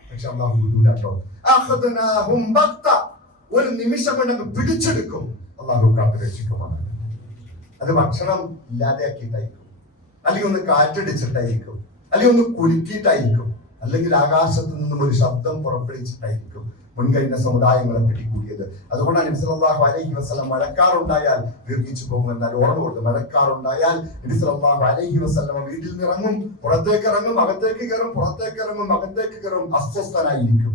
പക്ഷെ അള്ളാഹു ഒരു നിമിഷം കൊണ്ട് പിടിച്ചെടുക്കും. അള്ളാഹു കാത്തു രക്ഷിക്കുമാണ്. അത് ഭക്ഷണം ഇല്ലാതെയാക്കിയിട്ടായിരിക്കും, അല്ലെങ്കിൽ ഒന്ന് കാറ്റടിച്ചിട്ടായിരിക്കും, അല്ലെങ്കിൽ ഒന്ന് കുലുക്കിയിട്ടായിരിക്കും, അല്ലെങ്കിൽ ആകാശത്ത് നിന്നും ഒരു ശബ്ദം പുറപ്പെടുവിച്ചിട്ടായിരിക്കും മുൻകഴിഞ്ഞ സമുദായങ്ങളെ പിടികൂടിയത്. അതുകൊണ്ടാണ് നബി സല്ലല്ലാഹു അലൈഹി വസല്ലം മഴക്കാറുണ്ടായാൽ ദീർഘിച്ചു പോകുമെന്നാൽ ഓർമ്മ കൊടുത്തു. മഴക്കാറുണ്ടായാൽ നബി സല്ലല്ലാഹു അലൈഹി വസല്ലം വീട്ടിൽ നിന്ന് ഇറങ്ങും, പുറത്തേക്ക് ഇറങ്ങും, അകത്തേക്ക് കയറും, പുറത്തേക്ക് ഇറങ്ങും, അകത്തേക്ക് കയറും, അസ്വസ്ഥനായിരിക്കും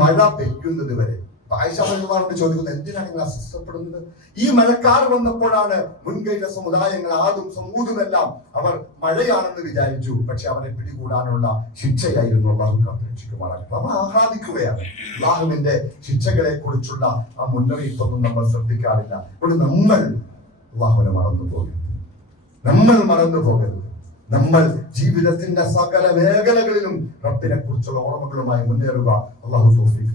മഴ പെയ്യുന്നത് വരെ. ആയിഷ റളിയല്ലാഹു അൻഹ ചോദിക്കുന്നത്, എന്തിനാണ് നിങ്ങൾ അസ്വസ്ഥപ്പെടുന്നത്? ഈ മഴക്കാർ വന്നപ്പോഴാണ് മുൻകഴിഞ്ഞ സമുദായങ്ങൾ ആദും സമൂദുമെല്ലാം അവർ മഴയാണെന്ന് വിചാരിച്ചു. പക്ഷെ അവരെ പിടികൂടാനുള്ള ശിക്ഷയായിരുന്നു. അള്ളാഹു കാത്തുരക്ഷിക്കുമാറാകട്ടെ. നമ്മൾ ആഹ്ലാദിക്കുകയാണ്. അള്ളാഹുവിന്റെ ശിക്ഷകളെ കുറിച്ചുള്ള ആ മുന്നറിയിപ്പൊന്നും നമ്മൾ ശ്രദ്ധിക്കാറില്ല. അതുകൊണ്ട് നമ്മൾ അള്ളാഹുവിനെ മറന്നു പോകരുത്, നമ്മൾ മറന്നു പോകരുത്. നമ്മൾ ജീവിതത്തിന്റെ സകല മേഖലകളിലും റബ്ബിനെ കുറിച്ചുള്ള ഓർമ്മകളുമായി മുന്നേറുക. അള്ളാഹു തൗഫീഖ്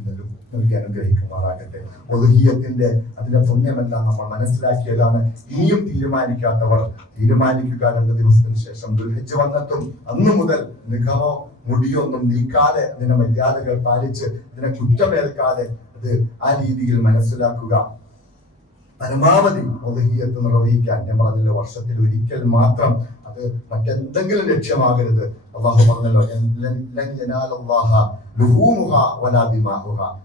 നൽകി അനുഗ്രഹിക്കുമാറാകട്ടെ. ഉളുഹിയ്യത്തിന്റെ അതിന്റെ പുണ്യമെല്ലാം നമ്മൾ മനസ്സിലാക്കിയതാണ്. ഇനിയും തീരുമാനിക്കാത്തവർ തീരുമാനിക്കുക. 2 ദിവസത്തിന് ശേഷം ദുൽഹിജ്ജ് വന്നെത്തും. അന്നു മുതൽ നിഖമോ മുടിയൊന്നും നീക്കാതെ അതിന്റെ മര്യാദകൾ പാലിച്ച് അതിനെ കുറ്റമേൽക്കാതെ അത് ആ രീതിയിൽ മനസ്സിലാക്കുക. പരമാവധി ഉളുഹിയ്യത്ത് നിർവഹിക്കാൻ ഞാൻ പറഞ്ഞല്ലോ, വർഷത്തിൽ ഒരിക്കൽ മാത്രം. അത് മറ്റെന്തെങ്കിലും ലക്ഷ്യമാകരുത്. അള്ളാഹു പറഞ്ഞല്ലോ,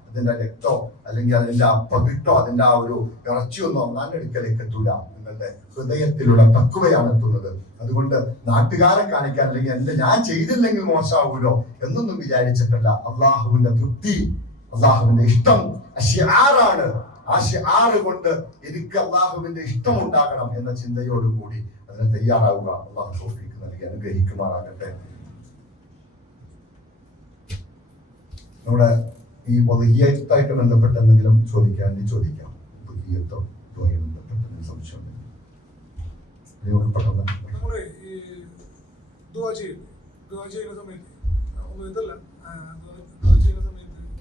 അതിന്റെ രക്തോ അല്ലെങ്കിൽ അതിന്റെ അപ്പകിട്ടോ അതിന്റെ ആ ഒരു ഇറച്ചിയൊന്നും അള്ളാന്റെ അടുക്കലേക്ക് എത്തൂല. നിങ്ങളുടെ ഹൃദയത്തിലുള്ള തഖ്വയാണ് എത്തുന്നത്. അതുകൊണ്ട് നാട്ടുകാരെ കാണിക്കാൻ അല്ലെങ്കിൽ ഞാൻ ചെയ്തില്ലെങ്കിൽ മോശമാവൂലോ എന്നൊന്നും വിചാരിച്ചിട്ടല്ല. അള്ളാഹുവിന്റെ തൃപ്തി, അള്ളാഹുവിന്റെ ഇഷ്ടം അശ്യാറാണ്. ആ ഷിആറ് കൊണ്ട് എനിക്ക് അള്ളാഹുവിന്റെ ഇഷ്ടം ഉണ്ടാകണം എന്ന ചിന്തയോടുകൂടി അതിന് തയ്യാറാവുക. അള്ളാഹു തൗഫീഖ് നൽകി അനുഗ്രഹിക്കുമാറാകട്ടെ. നമ്മുടെ ഈ ഉളുഹിയ്യത്തായിട്ട് ബന്ധപ്പെട്ട് എന്തെങ്കിലും ചോദിക്കാം. ഉളുഹിയ്യത്തുമായി ബന്ധപ്പെട്ട് എന്തെങ്കിലും സംശയം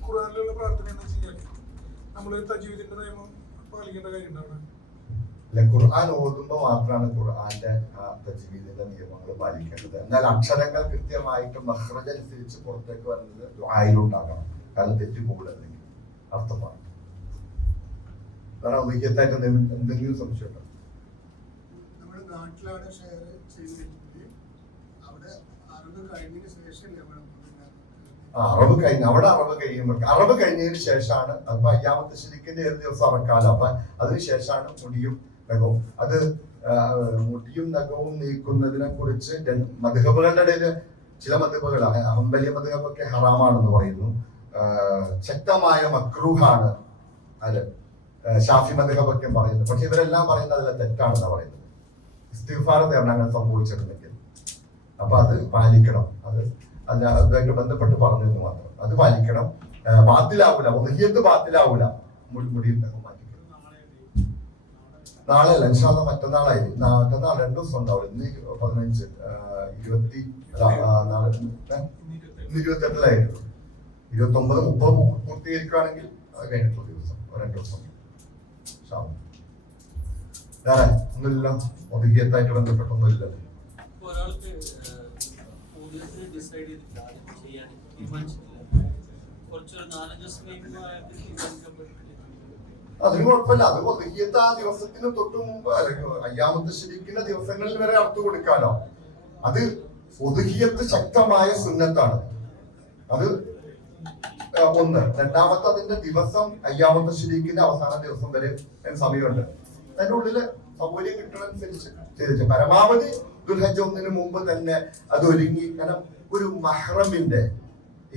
ഖുർആനിലുള്ള പ്രാർത്ഥന എന്ന് വെച്ചാൽ നമ്മൾ തജ്വീദിന്റെ നിയമം പാലിക്കേണ്ട കാര്യം അല്ല, ഖുർആൻ ഓതുമ്പോൾ മാത്രമാണ് ഖുർആന്റെ തജ്വീദിന്റെ നിയമങ്ങൾ പാലിക്കേണ്ടത്. എന്നാൽ അക്ഷരങ്ങൾ കൃത്യമായിട്ട് മഖ്റജ് അനുസരിച്ച് പുറത്തേക്ക് വരുന്നത് ദുആയിലുണ്ടാകണം. കാരണം തെറ്റുപോകില്ലെങ്കിൽ അർത്ഥമാണ്. കാരണം ഉളുഹിയ്യത്തായിട്ട് എന്തെങ്കിലും സംശയം ഉണ്ടോ? നമ്മുടെ നാട്ടിലാണ് ഷെയർ ചെയ്തിരിക്കുന്നത്, അവിടെ അറിവ് കഴിഞ്ഞതിന് ശേഷം അറബ് കഴിഞ്ഞ അവിടെ അറബ് കഴിയുമ്പോൾ അറബ് കഴിഞ്ഞതിന് ശേഷമാണ്. അപ്പൊ അയ്യാമത്തെ ശരിക്കിന്റെ 7 ദിവസം അറക്കാലോ. അപ്പൊ അതിനുശേഷമാണ് മുടിയും നഖവും. അത് മുടിയും നഖവും നീക്കുന്നതിനെ കുറിച്ച് മദ്ഹബുകളുടെ ഇടയിൽ ചില മദ്ഹബുകൾ, ഹംബലി മദ്ഹബൊക്കെ ഹറാമാണെന്ന് പറയുന്നു, ശക്തമായ മക്രൂഹാണ് അത് ഷാഫി മദ്ഹബൊക്കെ പറയുന്നു. പക്ഷെ ഇവരെല്ലാം പറയുന്നത് അതിലെ തെറ്റാണെന്ന് പറയുന്നത്. ഇസ്തിഗ്ഫാർ തേടണം അങ്ങനെ സംഭവിച്ചിട്ടുണ്ടെങ്കിൽ. അപ്പൊ അത് പാലിക്കണം. അത് അതുമായിട്ട് ബന്ധപ്പെട്ട് പറഞ്ഞെന്ന് മാത്രം. അത് പാലിക്കണം. ബാത്തിലാവൂല, ഉളുഹിയ്യത്ത് ബാത്തിലാവൂല. മുടിയും നഖവും മാറ്റിക്കണം. നാളെ അല്ല, ഇൻഷാ അല്ലാഹ് മറ്റന്നാൾ 2 ദിവസം ഉണ്ടാവും. ഇന്ന് 15, 28 29, 30 പൂർത്തീകരിക്കുകയാണെങ്കിൽ അത് കഴിഞ്ഞിട്ടുള്ള ദിവസം 2 ദിവസം. വേറെ ഒന്നുമില്ല, ഉളുഹിയ്യത്തായിട്ട് ബന്ധപ്പെട്ടൊന്നുമില്ല. അതിന് കുഴപ്പമില്ല. അത് ഉളുഹിയ്യത്ത് ആ ദിവസത്തിന് തൊട്ട് മുമ്പ് അല്ലെങ്കിൽ അയ്യാമത്തെ ശരീക്കിന്റെ ദിവസങ്ങളിൽ വരെ അർത്ഥം കൊടുക്കാനോ. അത് ഉളുഹിയ്യത്ത് ശക്തമായ സുന്നത്താണ്. അത് ഒന്ന്. രണ്ടാമത്തെ അതിന്റെ ദിവസം അയ്യാമത്തെ ശരീക്കിന്റെ അവസാന ദിവസം വരെ സമയമുണ്ട്. അതിന്റെ ഉള്ളില് സൗകര്യം കിട്ടണനുസരിച്ച് ചെയ്തിട്ട് പരമാവധി ദുൽഹജ്ജ് 1 മുമ്പ് തന്നെ അത് ഒരുങ്ങി. കാരണം ഒരു മഹ്റമിന്റെ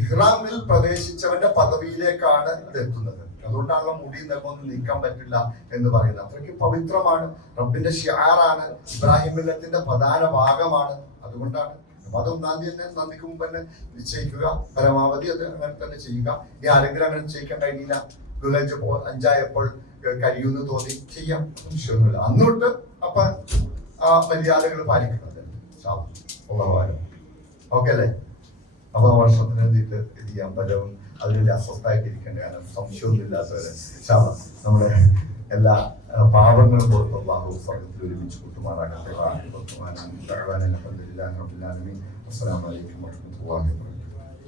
ഇഹ്റാമിൽ പ്രവേശിച്ചവന്റെ പദവിയിലേക്കാണ് ഇത് എത്തുന്നത്. അതുകൊണ്ടാണല്ലോ മുടി നഖമൊന്നും നീക്കാൻ പറ്റില്ല എന്ന് പറയുന്നത്. അത്രയ്ക്ക് പവിത്രമാണ്, റബ്ബിന്റെ ഷിആറാണ്, ഇബ്രാഹിം മില്ലത്തിന്റെ പ്രധാന ഭാഗമാണ്. അതുകൊണ്ടാണ് അപ്പൊ അത് 1-ാം തീയതി തന്നെ നന്ദിക്ക് മുമ്പ് തന്നെ നിശ്ചയിക്കുക, പരമാവധി അത് അങ്ങനെ തന്നെ ചെയ്യുക. ഇനി ആരെങ്കിലും അങ്ങനെ നിശ്ചയിക്കാൻ കഴിഞ്ഞില്ല, ദുൽഹജ്ജ് 5 കഴിയുമെന്ന് തോന്നി ചെയ്യാം, വിഷയമൊന്നുമില്ല. അന്നോട്ട് അപ്പൊ ആ മര്യാദകൾ പാലിക്കുന്നത് ഉള്ളവാനും ഓക്കെ അല്ലേ. അപ്പൊ വർഷത്തിന് വേണ്ടിയിട്ട് ഇത് ചെയ്യാൻ പലവും അതിൽ അസ്വസ്ഥായിട്ടിരിക്കേണ്ട, കാരണം സംശയമൊന്നും ഇല്ലാത്തവരെ നമ്മുടെ എല്ലാ പാപങ്ങളും പുറത്ത് അല്ലാഹു സ്വർഗ്ഗത്തിൽ ഒരുമിച്ച് കൂട്ടുമാറാകട്ടെ. അസ്സലാമു അലൈക്കും വറഹ്മത്തുള്ളാഹി വബറകാതുഹു.